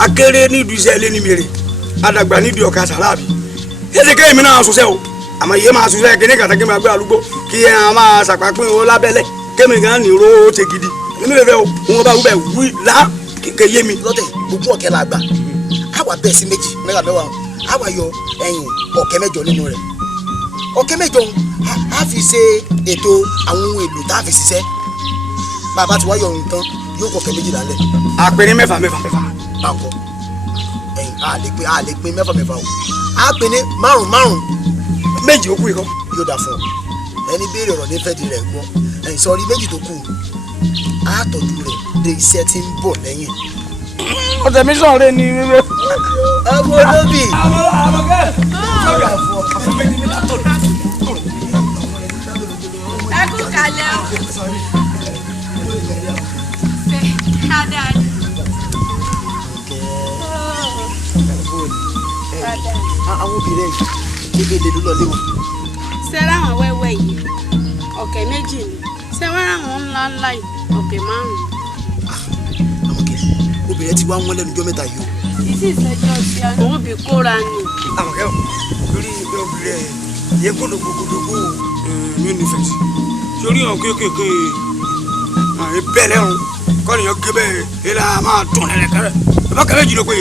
akéré nídìí iṣẹ́ ilé ní mèrè adàgbà nídìí ọ̀ka sàlábì ẹsẹ̀ kéèmí mi náà sọ̀sẹ́ o àmọ́ iye máa sọ̀sẹ́ kíní kàtàkì máa gbé alúgbó kí ẹ máa ṣàpapín o lábẹ́lẹ̀ kémi gan ni ro ṣe gidi nínú ìfẹ́ o wọn bá wúbẹ̀ wí lá kéke yé mi. lọ́tẹ̀ gbogbo ọ̀kẹ́ la gbà àwa bẹ́ẹ̀ sí méjì mẹ́ta mẹ́wàá àwa yọ ẹ̀yìn ọ̀kẹ́ mẹ́jọ nínú rẹ̀ ọ̀kẹ́ mẹ́jọ á fi ṣe ètò àwọn ohun èlò tá a fi ṣiṣẹ́ bàbá tí wọ́n yọ ohun tán yóò kọ̀kẹ́ méjì lálẹ́. àpẹẹrẹ mẹ́fà. báwo ẹ̀yìn a lè pín mẹ́fà o a pín ní márùn. méjì ó kú ikọ́. yóò dà fún ọ ẹni béèrè ọ̀rọ̀ ní fẹ́ẹ́ di rẹ̀ gbọ́ ẹ̀yìn sọ̀rí méjì tó kù á tọ́jú rẹ̀ de iṣẹ́ tí ń bọ̀ lẹ́yìn. ọ̀tẹ̀ mi sọ̀rọ̀ rẹ ni wíwẹ́. ọmọ olóbì. ẹ kú kalẹ̀ o. àwọn obìnrin kékeré ló lọ lé wọn. ṣé ráwọn wẹ́wẹ́ yìí ọ̀kẹ́ méjì ni ṣé wọ́n ráwọn ńláńlá yìí ọ̀kẹ́ márùn-ún. obìnrin ti wá wọn lẹ́nu ọjọ́ mẹ́ta yìí o. ìsì ìṣẹ́jọ́ sí ọ òun bí kóra ni. àmọ̀kẹ́ o lórí ìgbẹ́ obìnrin ẹ̀ yẹ kó dògbòdògbò mi nífẹ̀ẹ́ sí sórí hàn kéékèèké ní bẹ́ẹ̀ lẹ́rùn kọ́nìyàn gébẹ̀ ilà máa dùn lẹ́lẹ́kẹ́rẹ́ bàbá kẹ́lẹ́ jùlọ pé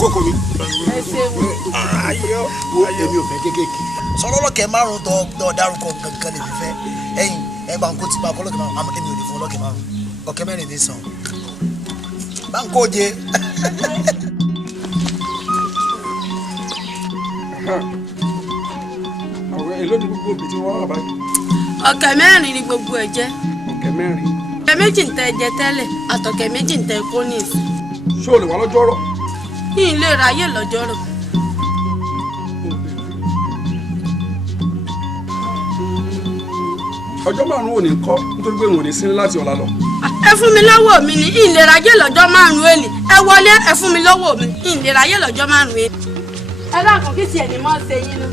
kókò mi. èmi ò fẹ́ kéékèèké sọlọ́lọ́kẹ́ márùn tó dárúkọ gangan lè fi fẹ́ ẹ̀yìn ẹgbà ń kó tí máa kọ́ lọ́kẹ́ márùn àmọ́ èmi ò lè fún ọlọ́kẹ́ márùn ọ̀kẹ́ mẹ́rin ní sàn bá ń kó je. àwọn èlò ní gbogbo òbí tí wọ́n wà báyìí. ọ̀kẹ́ mẹ́rin ni gbogbo ẹ̀ jẹ́. ọ̀kẹ́ mẹ́rin. ọ̀kẹ́ méjì ń tẹ jẹ tẹ́lẹ̀ àtọ̀kẹ́ méjì ń tẹ kó ní ìsìn. ṣé o lè wá lọ́jọ́ rọ̀. ní ilé ráyè lọ́jọ́ rọ̀. ọjọ́ márùn-ún ò ní kọ́ nítorí pé n ò ní sinmi láti ọ̀la lọ. ẹ fún mi lọ́wọ́ mi ní ìlera yé lọ́jọ́ márùn-ún èlì ẹ wọlé ẹ fún mi lọ́wọ́ mi ìlera yé lọ́jọ́ márùn-ún èlì. ẹ dákun kí tiẹ̀ ní mọ́ ṣe yín nu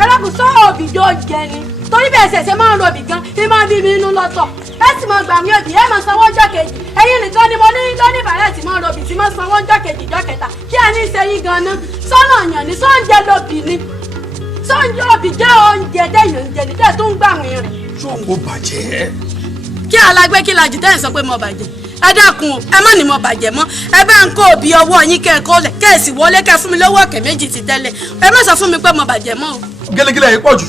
ẹ dákun sọ́wọ́ òbí jọ jẹ ni torí bẹ́ẹ̀ ṣẹ̀ṣẹ̀ máa ń ro òbí gan bí máa bí mi inú lọ́tọ̀ ẹ sì máa gbà mí òbí ẹ máa sanwó ọjọ́ kejì ẹ̀yin nìkan ni mo ní lóní ìbàrẹ̀ tí máa ń ro òbí tí máa sanwó ọjọ́ kejì ọjọ́ kẹta kí ẹ ní ṣe yín gan-an sọ́nà ọ̀yàn ní sọ́njẹ lóbì ni sọ́njẹ òbí jẹ́ oúnjẹ dẹ́yìn oúnjẹ ní tẹ́ tó ń gbà wín rẹ̀. ṣó o bàjẹ́. kí alágbé kí lajì tẹ́ ẹ̀ sọ pé mo bàjẹ́ ẹ dákun o ẹ má ní mo bàjẹ́ mọ́ ẹ bá ń kó òbí ọwọ́ yín kẹ́ ẹ kó lẹ̀ kẹ́ ẹ sì wọlé kẹ́ ẹ fún mi lọ́wọ́ ọ̀kẹ́ méjì ti tẹ́lẹ̀ ẹ má sọ fún mi pé mo bàjẹ́ mọ́ o. gẹ́lẹ́gẹ́lẹ́ yìí pọ̀ jù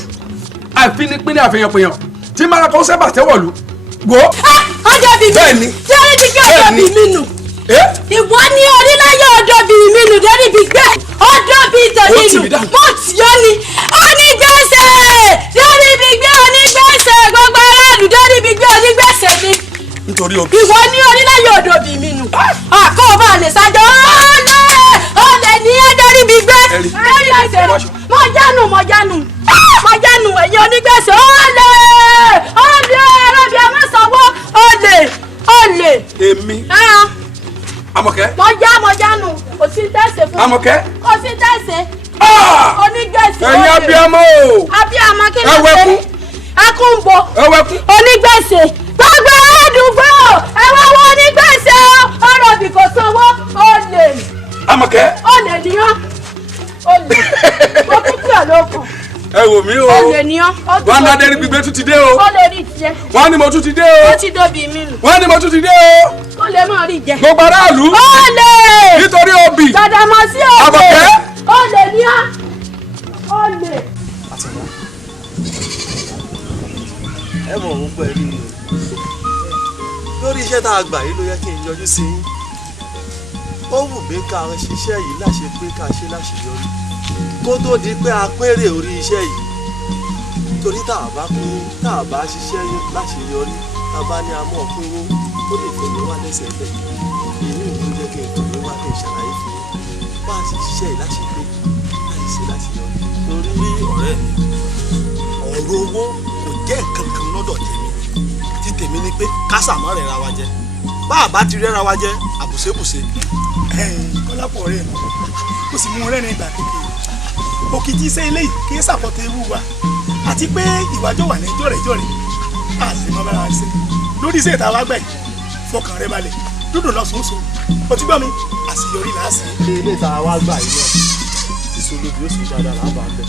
àìfínípínlẹ̀ àfihàn pèèyàn tí marakọ sẹ́bà tẹ́wọ̀lú gbó. ọjọ́ bíi mi jẹ́rí bí gbé ọjọ́ bíi mi nù ìwọ ní orílẹ̀-èdè ọjọ́ bíi mi nù jẹ́rí bí gbé ọjọ́ bíi tẹ̀mí nù mo tì ọ́ ni onígbèsè jẹ́rí bí gbé onígbèsè gbogbo aráàlú jẹ́rí bí gbé onígbèsè mi nítorí òbí. ìwọ ní orílẹ̀-èdè ọjọ́ bíi mi nù àkóbá lè ṣàjọ ọ̀lẹ́ ní ẹ̀jẹ̀rí bí gbé mọ jánu ẹ̀yin onígbèsè ọ̀lẹ́ ẹ̀rọ̀bì ẹ̀mẹ́sànwó ọ̀lẹ́. èmi Àmọ̀kẹ́. mọ jánu kò sí tẹ̀sẹ̀ fún mi. Àmọ̀kẹ́. kò sí tẹ̀sẹ̀. onígbèsè ọ̀lẹ́. ẹ̀yin abiyamọ o. abiyamọ kí ló dé. ẹwẹ́kún. ẹkún bo. ẹwẹ́kún. onígbèsè gbogbo àdúgbò ẹwà wo onígbèsè ọ̀rọ̀bì kò sanwó ọ̀lẹ́. Àmọ̀kẹ́. ọ̀lẹ́ nìyàn ọ̀lẹ́ mo kí kí ọ̀ lókun. ẹ wò mí o. ọ̀lẹ́ nìyàn. wọn á dẹ́rẹ́ gbígbé tún ti dé o. ọ̀lẹ́ rí tiẹ̀. wọn ní mo tún ti dé o. ó ti dóbi mi nù. wọn ní mo tún ti dé o. ọ̀lẹ́ máa rí jẹ. gbogbo aráàlú. ọ̀lẹ́. nítorí obì. dàdàmọ́ sí ọ̀lẹ́. Àmọ̀kẹ́. ọ̀lẹ́ nìyàn ọ̀lẹ́. ẹ mọ̀ òun pẹ̀lú lórí iṣẹ́ tá a gbà yìí ló yẹ kí n yọjú sí yín ó wù mí ká ṣiṣẹ́ yìí láṣẹ pé ká ṣe láṣeyọrí kó tó di pé a péré orí iṣẹ́ yìí torí tá a bá ṣiṣẹ́ láṣeyọrí tá a bá ní amọ̀ pínwó ó lè fẹ̀mí wá lẹ́sẹ̀ bẹ́ẹ̀ èyí ló jẹ́ kí n fẹ̀mí wá kí n ṣàlàyé fún yín bá a sì ṣiṣẹ́ yìí láṣẹ pé láì ṣe láṣeyọrí torí ọ̀rẹ́ mi ọ̀rọ̀ owó kò jẹ́ nǹkan kan lọ́dọ̀ tèmi tí tèmi ni pé kásàmọ́ rẹ̀ ra wa jẹ bá a bá ti rẹ́ra wa jẹ àbùsébùsé. kọ́lápọ̀ rẹ̀ ó sì mú rẹ́rìn ìgbà kékeré òkìtì iṣẹ́ eléyìí kì í ṣàkóso ewu wa àti pé ìwájọ́ wà ní jọ̀rẹ̀jọ̀rẹ̀ àti mọ́ bára ṣe lórí iṣẹ́ ìta wa gbà yìí fọkàn rẹ balẹ̀ dúdú lọ́sọ̀ọ́sọ ọtí gbọ́ mi àṣeyọrí làásì. ilé ìta wa gbà yìí náà ti solóbi ó sì dáadáa lábàá ń bẹ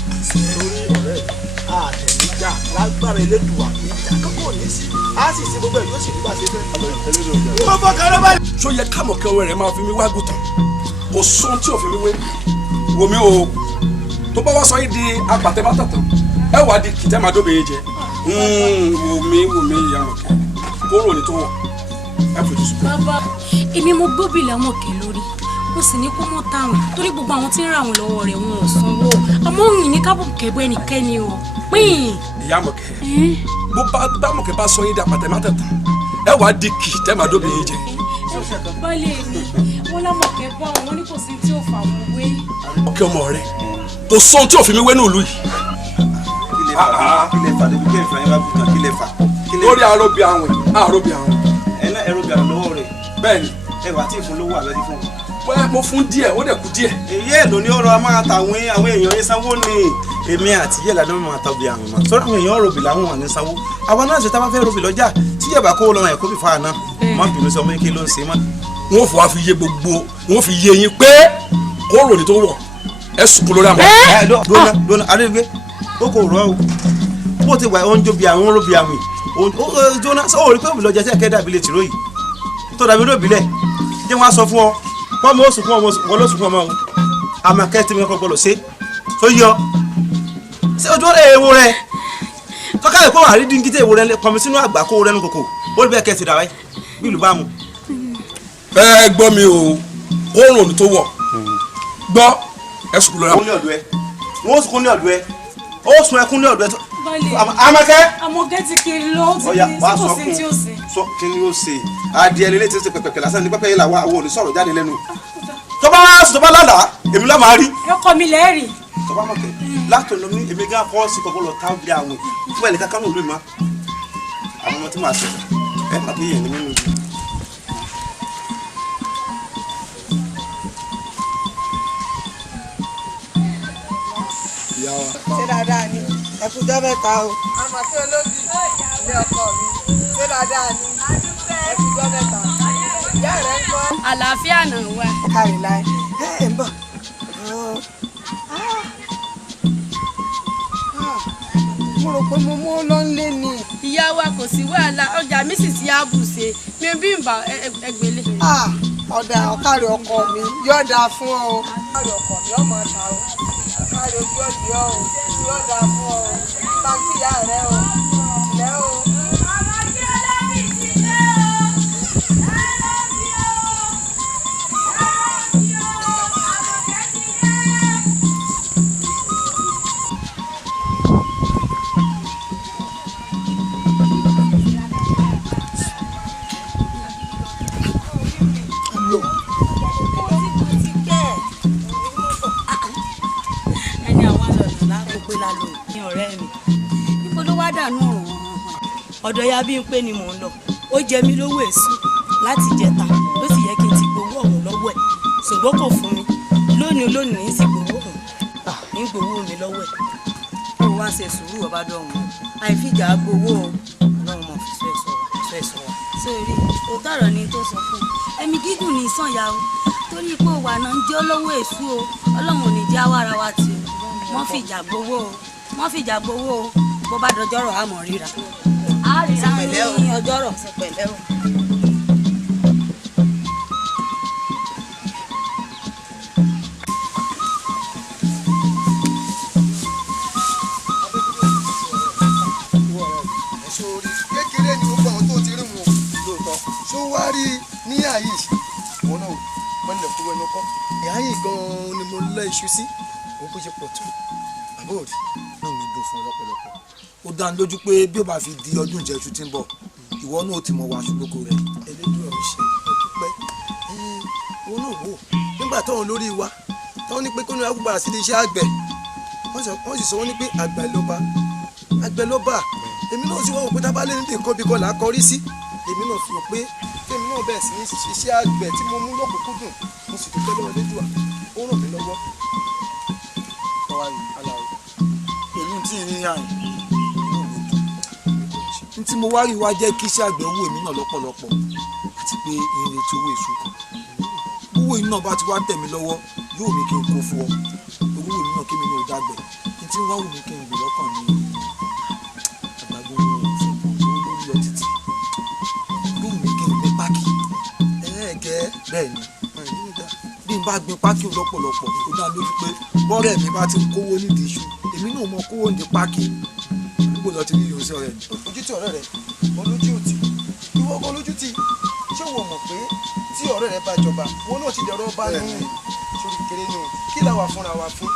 lórí ọ̀rẹ́ àtẹ̀níjà lágbára elédùà ìjà kọ́kọ́ ní sí a sì ṣe gbogbo ẹ̀ yóò sì ní bá ṣe fẹ́. mo fọkàn rẹ balẹ̀. ṣó yẹ kámọ̀kẹ́ ọwọ́ rẹ̀ máa fi mi wá gùtàn kò sóhun tí ò fi mi wé wò mí o tó bá wá sọ yìí di apàtẹ bá tàtàn ẹ wà á di kìtẹ́ máa dóbe yín jẹ wò mí ìyá Àmọ̀kẹ́ kóró ni tó wọ̀ ẹ fojú sùn. bàbá èmi mo gbóbìlì Àmọ̀kẹ́ lórí mo sì ní kó mọ́ táwọn torí gbogbo àwọn tí ń ra àwọn lọ́wọ́ rẹ̀ wọn ò sanwó àmọ́ òyìn ní kábọ̀kẹ́ bọ́ ẹnikẹ́ni o pín. ìyá Àmọ̀kẹ́ bó bá Àmọ̀kẹ́ bá sọ yín di apàtẹ má tàtàn ẹ wà á di kìtẹ́ máa dóbe yín jẹ. bọ́lẹ̀ mi wọ́n l'Àmọ̀kẹ́ bá wọn ní kò sí tí ò fà wọ́n wé. ọkẹ́ ọmọ rẹ kò sóhun tí ò fi mi wé ní ìlú yìí. kílẹ̀ fà débi pé ìfẹ́ yẹn bá bùtàn kílẹ̀ fà. lórí àròbí àwọn ẹrọbì àwọn lọ́wọ́ rẹ̀. bẹ́ẹ̀ni. ẹ wà tí ì fún lówó àbẹ́dí fún un. wẹ́ẹ́ mo fún díẹ̀ ó dẹ̀ kú díẹ̀. èyí ẹ̀ ló ní ọ̀rọ̀ amáratàwìn àwọn èèyàn yẹn sanwó ni èmi àti yẹ̀lá ló máa tọ́ bí àwọn ọmọ sọ́dọ̀ àwọn èèyàn ròbì làwọn wà ní sanwó àwọn náà ṣe tá a bá fẹ́ ròbì lọ́jà tí yẹ̀bà kó lọ́wọ́ ẹ̀kọ́ bí fa àná mọ́ bínú sọ mọ́ kí ló ń ṣe mọ́. wọn fọ àfi yé gbogbo wọn fi yé yín pé kó ròní tó wọ ẹ sùkú lórí àmọ́. dona adébíyé ó kò rọ o bó ti wà oúnjẹ bí àwọn olóbi àwìn jóná sọ ò rí pé òun lọ jẹ sí ẹ̀kẹ́ dàbí lè tìró yìí tó dàbí ló bílẹ̀ jẹ́ wọ́n á sọ fún ọ wọ́n mọ oṣù fún ọmọ wọn lóṣù fún ọmọ wọn àmọ́ kẹ́tì mi kọ́ gbọ́dọ̀ ṣe tó yọ ṣé ojú èèwọ̀ rẹ kọ́kọ́ lè kó wà rí díngí tẹ̀ èèwọ̀ rẹ pọ̀nmi sínú àgbà kó rẹ nù kòkò ó rí bẹ́ẹ̀ kẹ́tì dàwáyé bí ìlú bá mu. ẹ gbọ́ mi o oorun òní tó wọ̀ gbọ́ ẹ sùkúlù rẹ. wọ́n sùkún ní ọ̀dọ̀ ẹ ó sun ẹkún ní ọ̀dọ̀ ẹ. Amakẹ́. Amọ̀kẹ́ ti kiri lọ ó ti kiri sí kò sí tí ó sè. sọ kí ni ó ṣe adìẹ lélẹ́ tí ó ṣe pẹ̀pẹ̀pẹ̀ lásán ní pẹ́pẹ́ yìí làwọn àwọn òní sọ̀rọ̀ jáde lẹ́nu. tó bá wá sùn tó bá lálàá èmi lọ́ máa rí. ọkọ mi lẹ́ẹ̀rì. tó bá mọ̀kẹ́ látọ̀ lọ ní èmi gán kọ́ sí kọ́kọ́ lọ tá bí àwọn fún ẹ̀ ní kankan náà lóyún ma àwọn ọmọ tí màá ṣe ẹ má bí yẹn ní nínú ibi. ṣé dáadáa ni ẹkùjọ mẹ́ta o. àmọ́ tí olóbì ilé ọkọ mi ṣé dáadáa ni ẹkùjọ mẹ́ta ìyá rẹ ń kọ́. àlàáfíà náà wà. kárí láì ẹ ń bọ̀. mo rò pé mo mú lọ lé ni. ìyá wa kò sí wàhálà ọjà mi sì sí àbùsè mi bí n bá ẹgbẹ̀lẹ̀. ọ̀dà ọ̀kárí ọkọ mi yóò dáa fún ọ. ọ̀kárí ọkọ mi ọmọ ta o. ọ̀kárí ojú ọ̀dì ọ o yóò dáa fún ọ. báńkì ìyá rẹ o ilẹ̀ o. ọ̀dọ̀ ya bí n pé ni mò ń lọ ó jẹ mí lówó èso láti jẹta ló sì yẹ kí n ti gbowó ọ̀hún lọ́wọ́ ẹ̀ ṣùgbọ́n kò fún mi lónìí ní sì gbowó ọ̀hún ní gbowó mi lọ́wọ́ ẹ̀. ó wá ṣe sùúrù ọba dọ̀hún àìfíjà gbowó ọlọ́run mọ̀ fi sọ ẹ̀ sọ wa. sórí òótọ́ ọ̀rọ̀ ni tó sọ fún un ẹ̀mí gígùn ní sànyà o torí pé òwà náà ń jẹ́ olówó èso o ọlọ́run ò ní jẹ́ àwárà wa tì o wọ́n fìjà gbowó o bó bá dọjọ́rọ̀ àmọ́ ríra. Sẹpẹ̀lẹ́ o ọjọ́rọ̀ sẹpẹ̀lẹ́ o. kékeré ni gbogbo àwọn tó ti rí wọn lóòótọ́ ṣó wá rí ní ààyè wọn náà wọn lè kúrò ẹnu kọ ìhàyè gan-an ni mo lọ iṣu sí òun kò ṣe pọ̀ tó àbóòdì náà mi dùn fún ọlọ́pọ̀lọpọ̀ ó dá lójú pé bí ó bá fi di ọdún ìjẹsù tí ń bọ̀ ìwọ náà ti mọ wá aṣọ́gbókò rẹ ẹlẹ́dùn ọ̀hún ṣe ọdúpẹ́ wọn náà wò nígbà táwọn olórí wa táwọn ní pé kó ní wàá gbàrà sí iṣẹ́ àgbẹ̀ wọ́n sì sọ wọ́n ní pé àgbẹ̀ ló bá èmi náà sì wọ́n wò pé tá a bá lé níbi nǹkan bí kọ́ là á kọrí sí èmi náà fi hàn pé kémi náà bẹ̀rẹ̀ sí ní ṣiṣẹ́ àgbẹ̀ tí mo mú lọ́kùnkúndùn mo sì dúpẹ́ lọ́wọ́ lẹ́dùà ó ràn mí lọ́wọ́. pẹ̀lú tí ì ní àyìn ní tí mo wá rí wá jẹ́ kí iṣẹ́ àgbẹ̀ owó èmi náà lọ́pọ̀lọpọ̀ àti pé ìrètí owó èso kan owó iná bá ti wá tẹ̀ mí lọ́wọ́ yóò mi kí n kó fún ọ owó èmi náà kí mi náà dàgbẹ̀ ní tí wọ́n wù mí kí n gbé lọ́kàn ní àgbàgbọ́ lórí ọ títì yóò mi kí n gbé pákí bẹ́ẹ̀ ni bí n bá gbin pákí lọ́pọ̀lọpọ̀ ó dá lójú pé bọ́rẹ̀ mi bá ti ń kówó nídìí iṣu èmi náà mọ kówó nídìí pákí gbogbo lọ ti rí ìyóò sí ọ̀rẹ́ mi. ojú tí ọ̀rẹ́ rẹ olójú ò tí ìwọ ọkọ olójú tí ṣé wò mọ̀ pé tí ọ̀rẹ́ rẹ bá jọba wọn náà ti dẹ̀rọ bá nù sórí kéré nù kí làwa fúnra wa fún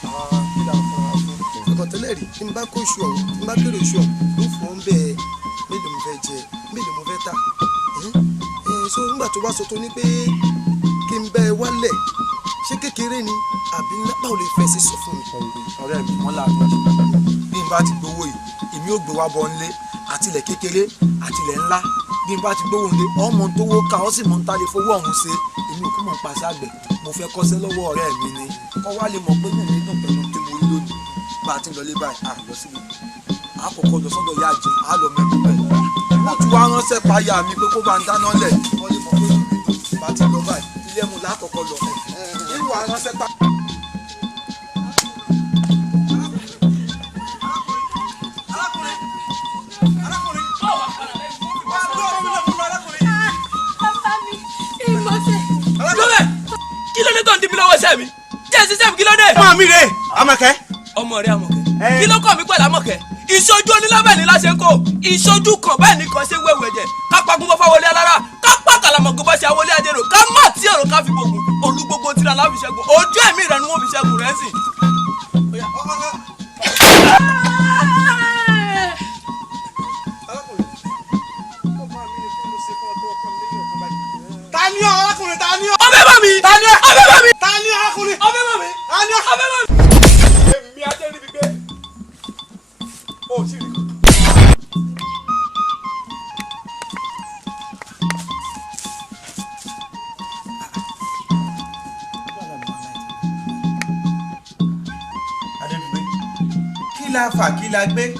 kí làwa fúnra wa fún. ọkàn tẹ́lẹ̀ rí tí n bá kó oṣù ọ̀hún tí n bá kéré oṣù ọ̀hún ló fún ọ bẹ́ẹ̀ mélòó mo fẹ́ jẹ mélòó mo fẹ́ tà so nígbà tó wá sọ tó ní pé kí n bẹ wálẹ̀ ṣé kékeré ni àbí báwo lè fẹ́ sí sọ fún mi. ọ̀rẹ́ mi wọ́n láàánú bí n bá ti gbowó yìí èmi ò gbé wá bọ́ nílé àtìlẹ̀ kékeré àtìlẹ̀ ńlá bí n bá ti gbowó nílé ọmọ tó wó ká ọ sì mọ̀ ń ta lè fowó ọ̀hún ṣe èmi ò kú mọ̀ pàṣẹ àgbẹ̀ mo fẹ́ kọ́ṣẹ́ lọ́wọ́ ọ̀rẹ́ mi ni kọ́ wá lè mọ̀ pé mi ò ní dùn pẹ̀lú tí mo rí lónìí bá a ti ń lọ lé báyìí à lọ síbi àkọ́kọ́ lọ sọ́dọ̀ yá jẹun á lọ mẹ́nu bẹ́ẹ̀ wọ́n tún wá ránṣẹ́ payá mi pé kó bá ń dáná lẹ̀ wọ́n lè mọ̀ pé mi ò dùn bá a ti lọ báyìí ilé mu lákọ̀ọ́kọ́ lọ ìwà ránṣẹ́ pa. ṣiṣẹ́ mi kí ló dé. ọmọ mi rè Àmọ̀kẹ́. ọmọ rẹ Àmọ̀kẹ́ kí ló kọ́ mi pẹ̀lú Àmọ̀kẹ́ ìṣojú onílábẹ̀ ní láṣẹ kó ìṣojú kan bẹ́ẹ̀ ni kan ṣe wéwèé jẹ kápá gúnbọ́ fáwọlé alára kápá kàlàmọ̀gò bá ṣe àwọlé ajérò ká má tí èrò ká fi gbogbo olú gbogbo tíra láfi ṣẹ́gun ojú ẹ̀mí rẹ ni wọ́n fi ṣẹ́gun rẹ̀ sí. ta ni ọkùnrin ta ni ọbẹ̀ bá mi ta ni ọbẹ̀ bá mi ta ni ọkùnrin ọbẹ̀ bá mi ta ni ọbẹ̀ bá mi. èmi ajé níbi gbé o ti rí. kí la fà kí la gbé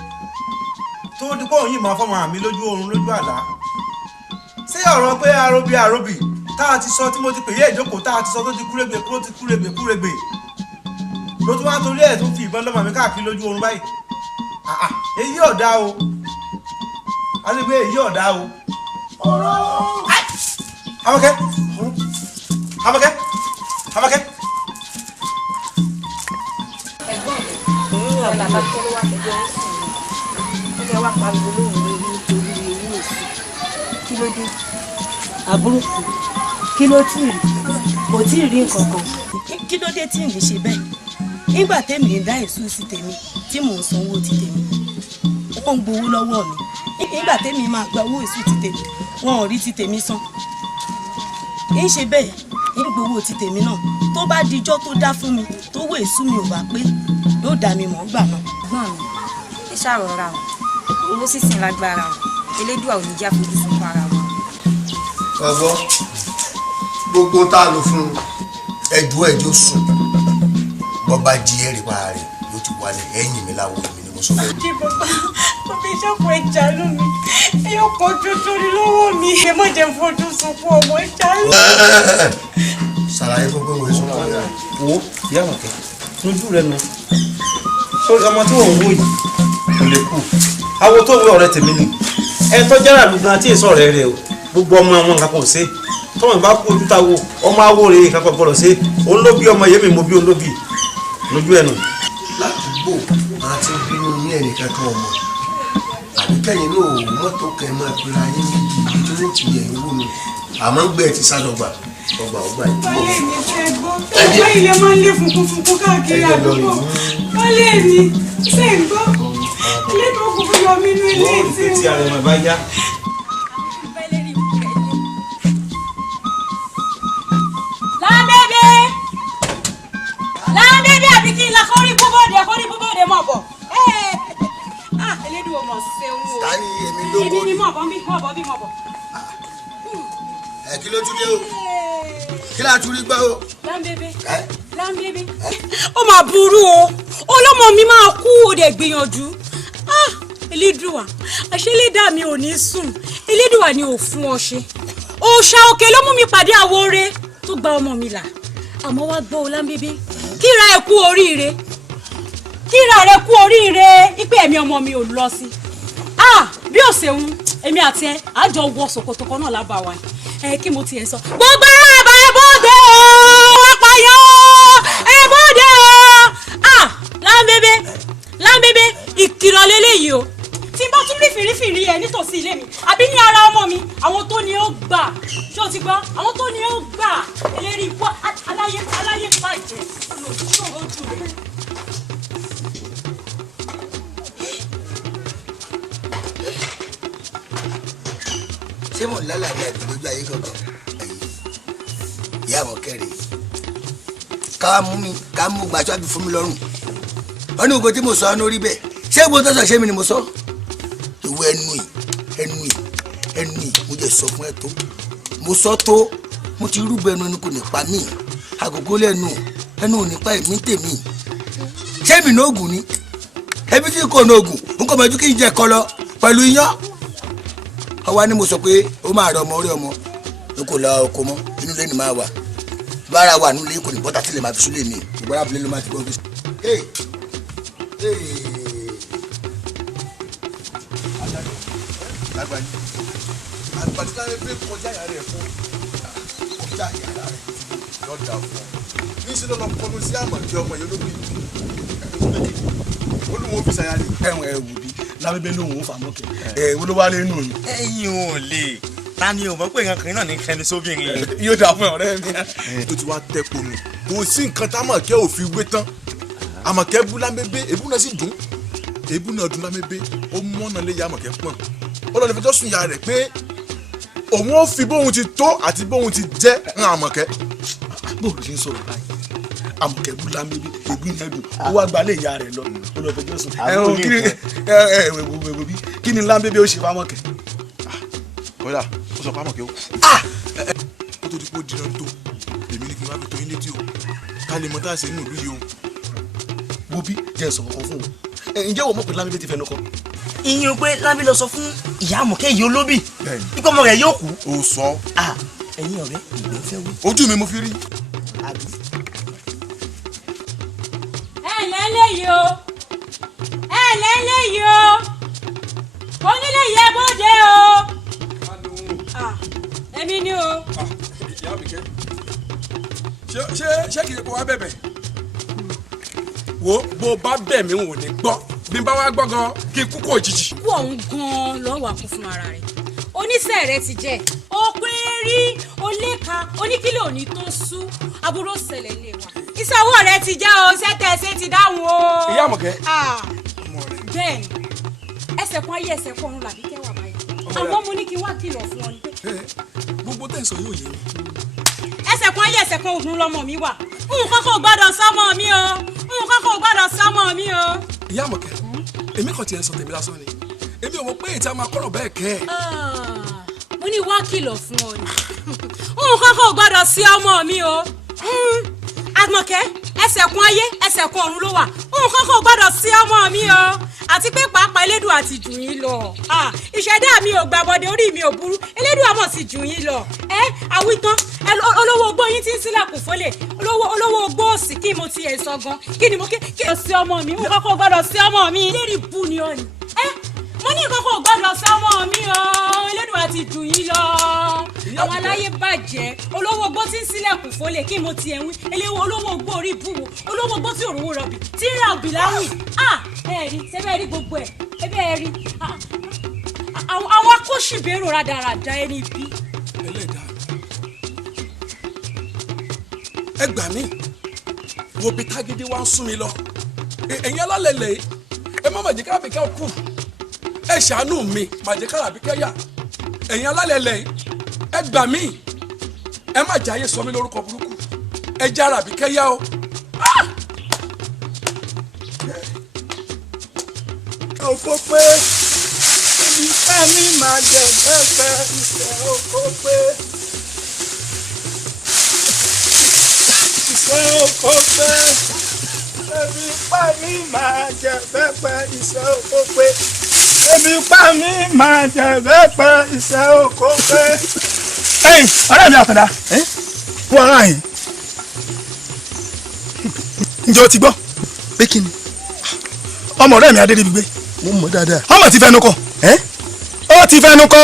tó di pé òun yìí máa fọmọ àmì lójú oorun lójú àlá ṣé ọ̀rọ̀ pé aróbì tá a ti sọ tí mo ti pè yé ìjókòó tá a ti sọ tó ti kúrègbè ló tún wá torí ẹ̀ tó fi ìbọn lọ́mọ mi káàkiri lójú oorun báyìí èyí ọ̀dà o àdébé èyí ọ̀dà o. Àmọ̀kẹ́ Àmọ̀kẹ́ Àmọ̀kẹ́. ẹ̀gbọ́n mi bàbá tó wà lọ́jọ́ ó lè wá pariwo lóhùn lórí nítorí ewu èsì kí ló dé àbúrò kí ló tí ì kò tí ì rí nǹkan kan kí ló dé tí ì ní ṣe bẹ́ẹ̀ nígbà tèmi ń dá èso sí tèmi tí mò ń sanwó ti tèmi wọ́n ń gbowó lọ́wọ́ mi nígbà tèmi máa gba owó èso ti tèmi wọn ò rí ti tèmi san ń ṣe bẹ́ẹ̀ ń gbowó ti tèmi náà tó bá dijọ́ tó dá fún mi tó wọ èso mi ò bá pé yóò dá mi mọ̀ gbà náà. gbọ́n mi ẹ ṣàrọ̀ra o owó sísìn lágbára o elédùà ò ní já fojú sunkún ara wọn. ọgbọ́n gbogbo tá a lò fún ẹjọ́ sùn bọ́ba jí ẹ̀rí pa rẹ̀ ló ti wálẹ̀ ẹ̀yìn mi láwo mi ni mo sọ fún. kí bàbá bàbá ìṣàkóso ẹja ló mi ẹyọ kan tuntun ni lọ́wọ́ mi ẹ má jẹ́ fojú sunkún ọmọ ẹja ló. ṣàlàyé fún pé mo lè sọ́kàn rẹ̀. wo ìyá Àmọ̀kẹ́ lójú rẹ nu sórí ọmọ tí wọn ń wò yìí kò lè kú awo tó wé ọ̀rẹ́ tèmi nì ẹ tó jára lu gan tí èso ọ̀rẹ́ rẹ o gbogbo ọmọ àwọn nǹkan kan ò ṣe tọmọ ìbá kú ojú táwo ọmọ awo rè é kápẹ́ gbọ́dọ̀ ṣe òun ló bí ọmọ yẹmi mo bí òun ló bí lójú ẹnu. ládùúgbò àti bínú ní ẹnìkan kan ọmọ àbíkẹ́yìn náà ò mọ́tò kẹ́ máa pera yín níbi tó ń ti yẹ̀ ń wò mí àmọ́ gbẹ́ ẹ̀ ti sádọ́gba ọgbà yìí. wálé mi ṣe gbọ́ ọgbà ilẹ̀ máa ń lé funfun káàkiri àdúgbò wálé mi ṣe ń gbọ́ ilé tó kúkú yọ mí ní ilé tí. wọ́n rí pé tí ara ẹ̀ bá yá. láńbẹ́bẹ́ àbí kí n la kọ́rí búbọ̀dé mọ̀ bọ̀ elédùn ọmọ ṣeun o ta ni èmi ló èmi ni mọ̀ bọ̀. ẹ kí ló tún dé o kí láà tún rí gbọ́ o. láńbẹ́bẹ́ ó máa burú o ọlọ́mọ mi máa kú o dẹ̀ gbìyànjú elédùwà àṣẹlédà mi ò ní sùn elédùwà ni ò fún ọ ṣe òòṣà òkè ló mú mi pàdé àwòrè tó gba ọmọ mi là àmọ́ wá gbọ́ o láńbẹ́bẹ́ kíra ẹ kú oríire kíra rẹ kú oríire ipe ẹ̀mí ọmọ mi ò lọ sí bí ó ṣeun èmi àti ẹ àjọ wọ ṣòkòtò kan náà lábàá wa kí mo tiẹ̀ sọ. gbogbo àbá ẹbọdẹ o apayọ ẹbọdẹ o láńbẹ́bẹ́ ìkìlọ̀ lélẹ́yìí o tí n bá tún rí fìrífìrí ẹ nítòsí ilé mi àbí ní ara ọmọ mi àwọn tó ní ó gbà ṣé o ti gbọ́ àwọn tó ní ó gbà eléyìí ikú aláyé bàjẹ́ lójú rẹ. ṣé mò ń lálàyé àgbẹ̀ lójú ayé kankan ìyá Àmọ̀kẹ́ rèé ká mú gbàṣọ àbí fún mi lọ́rùn wọn ní gbogbo tí mo sọ ọ́ lórí bẹ́ẹ̀ ṣé gbogbo tó sọ ṣé mi ni mo sọ ìwọ ẹnu yìí mo jẹ sọ fún ẹ tó mo sọ tó mo ti rúbọ ẹnu kò ní pa mí àgógó lẹ́nu ẹnu ò ní pa èmi tèmi ṣé mi ní oògùn ni ẹbí tí kò ní oògùn n kò mọ̀jú kí n jẹ kọ lọ pẹ̀lú iyán ọwọ́ ni mo sọ pé ó máa rọ ọmọ orí ọmọ n kò lọ oko mọ́ inú ilé ni máa wà bára wà nílé kò ní bọ́tà tí lè máa fi súlé mi ìgbọ́n abúlé ló máa ti gbọ́n fi sùn. àgbàdìkà rẹ fẹ́ kọjá ìyá rẹ fún kọjá ìyá rẹ lọ́dà fún ọ. ní ṣe lọ́nà kọ́nu sí àmọ̀kẹ́ ọmọ yẹn lóbi olùwọ́n fi ṣàyà ni. ẹ̀wọ̀n ẹ̀wù bí lábẹ́bẹ́ lóhùn ó fà mọ́kẹ́ ẹ̀wọ̀n ló wá lé nù ni. ẹ̀yin ò lè ta ni o mọ̀ pé nǹkan kan náà ní kẹni sóbìnrin. yóò dà fún ọ̀rẹ́ mi. tó ti wá tẹ́kọ̀ nù kò sí nǹkan tá àmọ̀kẹ́ ò fi wé tán àmọ̀kẹ́ bú lámẹ́bẹ́ èbú náà sì dùn èbú náà dùn lámẹ́bẹ́ ó mọ́nà lé ya àmọ̀kẹ́ pọ̀n ó lọ́ọ́ fẹjọ́ sùn ya rẹ̀ pé òun ó fi bóun ti tó àti bóun ti jẹ́ ń àmọ̀kẹ́. bóòlù ṣe ń sọ̀rọ̀ báyìí àmọ̀kẹ́ bú lámẹ́bẹ́ èbú yẹn dùn ó wá gbalẹ̀ ìyá rẹ̀ lọ ó lọ́ọ́ fẹjọ́ sùn. kí ni lámẹ́bẹ́ ó ṣe fámọ̀kẹ́. kọ́dà ó sọ fámọ̀kẹ́ ó kó tó di pé ó di náà tó èmi ní kí n wá fi tó yín létí o ká lè mọ tá a ṣe nínú ìlú yìí o. wo bí jẹ́ ìsọ̀rọ̀ kan fún o ǹjẹ́ wo mọ̀ pé lámẹ́bẹ́ ti fẹnu kọ. ìyẹn pé lábẹ́ lọ sọ fún ìyá àmọ̀kẹ́ yìí olóbì nípa ọmọ rẹ̀ yóò kú. ó sọ. ẹ̀yin ọ̀rẹ́ ìgbẹ́ fẹ́ wí. ojú mi mo fi rí. ẹ lẹ́lẹ́yìí o ẹ lẹ́lẹ́yìí o onílé yẹ bóde o èmi ni o. ìyá mi kẹ́ ṣé kì í kó wá bẹ̀bẹ̀ wo bó bá bẹ̀ mí wò ní gbọ́ bí n bá wá gbọ́ gan kí n kú kó òjijì. kú ọ̀hún gan-an lọ́wọ́ àkú fún ara rẹ̀ oníṣẹ́ rẹ̀ ti jẹ́ ó pé rí oléka oníkílò òní tó sú aburú ṣẹlẹ̀ lé wa iṣẹ́ owó rẹ̀ ti jẹ́ o ṣẹ́tẹ̀ẹ́sẹ́ ti dáhùn o. ìyá àmọ̀kẹ́. bẹ́ẹ̀ ni ẹsẹ̀ kan ayé ẹsẹ̀ kan ọ̀run làbí kẹwàá báyìí àmọ́ mo ní kí n wá kìlọ̀ fún ọ ní pé. gbogbo tẹ̀sán yóò yé mi. ẹsẹ̀ kan ayé ẹsẹ̀ kan ògùn lọmọ mi wà nǹkan kò gbọ́dọ̀ sọ́mọ mi o nǹkan kò gbọ́dọ̀ sọ́mọ mi o. ìyá àmọ̀kẹ́ èmi kàn tiẹ̀ sọ tèmi lásán ni èmi ò mọ̀ pé ìta máa kọ́rọ̀ bẹ́ẹ̀ kẹ́ ẹ̀. mo ní wá kìlọ̀ fún ọ ni nǹkan kò gbọ́dọ̀ sí ọmọ mi o. àmọ̀kẹ́ ẹsẹ̀ kan ayé ẹsẹ̀ kan ọ̀run ló wà nǹkan kò gbọ́dọ̀ sí ọmọ mi o àti pé pàápàá elédùn àti jù yín lọ ìṣẹ̀dá mi ò gbàbọ̀dé orí mi ò burú elédùn àmọ̀ sì jù yín lọ àwítán olówó ogbó yín ti ń sílẹ̀kùn fólè olówó ogbó òsì kí mo ti ẹ̀ sọ gan kí ni mo kí o sí ọmọ mi nǹkan kò gbọ́dọ̀ sí ọmọ mi lérí bú ni ọ ni mo ní nǹkan kò gbọ́dọ̀ sí ọmọ mi o elédùn àti jù yín lọ àwọn aláyé bàjẹ́ olówó ogbó tí ń sílẹ̀kùn fólè kí mo ti ẹ̀ wí olówó ogbó orí búwo olówó ogbó tí òrówó rọbì tí ń ra òbí láwìn ẹ̀rí sẹ́bẹ̀ rí gbogbo ẹ̀ ẹbẹ̀ rí àwọn akóṣìbérò rádaràda ẹni bí. ẹlẹ́dàá ẹ gbà mí wo bí tágídí wá ń sún mi lọ ẹ̀yin alálẹ̀lẹ̀ ẹ má má jẹ́ ká Àbíkẹ́ kú ẹ ṣàánú mi má jẹ́ ká Àbíkẹ́ yà ẹ̀yin alálẹ̀lẹ̀ ẹ gbà mí ẹ má jẹ́ ayé sọ mí lórúkọ burúkú ẹ jẹ́ ara Àbíkẹ́ yá o. oko pé ibi ká mi máa jẹ pẹ́pẹ́ ìṣẹ́ oko pé ìṣẹ́ oko pé ebi pa mi máa jẹ pẹ́pẹ́ ìṣẹ́ oko pé ebi pa mi máa jẹ pẹ́pẹ́ ìṣẹ́ oko pé. ẹ̀yin ọ̀rẹ́ mi àtàdá wọ́n ara yìí ǹjẹ́ o ti gbọ́ pé kí ni ọmọ ọ̀rẹ́ mi Adédìgbé mo mọ̀ dáadáa. ọmọ ti fẹnu kọ ó ti fẹnu kọ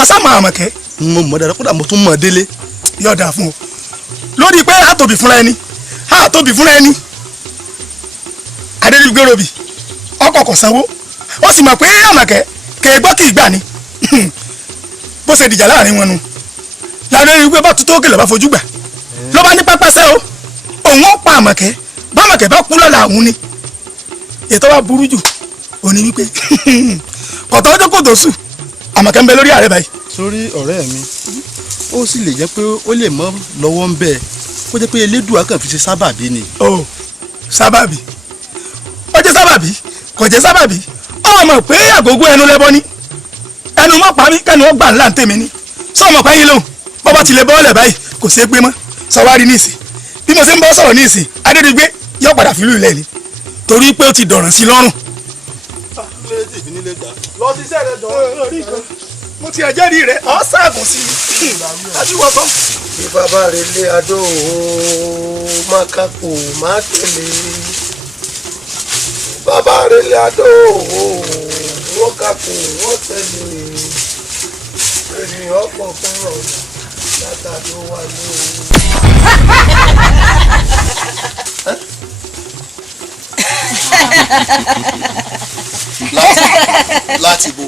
ọsàmọ Àmọ̀kẹ́. mo mọ̀ dáadáa kódà mo tún mọ̀ délé. yóò dáa fún o lórí pé a tóbi fúnra ẹni a tóbi fúnra ẹni Adédìgbé robi ọkọ kò sanwó ó sì mọ̀ pé Àmọ̀kẹ́ kè é gbọ́ kì í gbà ní bó ṣe dìjà láàrin wọn nu Adédìgbé bá tutù òkèlè bá fojú gbà ló bá ní pápásẹ́ o òun ó pa Àmọ̀kẹ́ bá Àmọ̀kẹ́ bá kú lọ́la òun ni ètò wa burú jù òní wípé kọ̀tọ́ ọjọ́ kò tó sùn Àmọ̀kẹ́ ń bẹ lórí ààrẹ báyìí. sórí ọ̀rẹ́ mi ó sì lè jẹ́ pé ó lè mọ́ lọ́wọ́ ń bẹ́ẹ̀ kó jẹ́ pé Elédùà kàn fi ṣe sábàbí ni. o sábàbí ó jẹ́ sábàbí kò jẹ́ sábàbí ọmọ pé àgógó ẹnu lẹ́bọ ni ẹnu mọ́ pa mí kẹ́nu ó gbà ńlá ń tèmi ni sọ́ọ̀mọ̀ pẹ́yìn lóhùn bọ́bá tilẹ̀ bọ́ọ̀lẹ̀ báyìí kò ṣeé gbé mọ́ sọwárí níìsín bí mo ṣe ń bọ́ sọ̀rọ̀ níìsín Adédìgbé yóò padà fìlú ilẹ̀ ni torí pé ó ti dọ̀ràn sí lọ́rùn. lọ sí iṣẹ́ rẹ jọ. mo ti ẹ̀jẹ̀rìí rẹ̀ ọ́ ṣaagùn sí i aṣíwọ̀ kan. bí bàbá rẹ̀ lé adó má kápò má tẹ̀lé bàbá rẹ̀ lé adó wọ́n kápò wọ́n tẹ̀lé ènìyàn pọ̀ fún ọ̀la látàrí ó wà ní láti bo.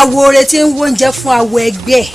awo rẹ tí ń wo oúnjẹ fún awo ẹgbẹ́ ẹ̀.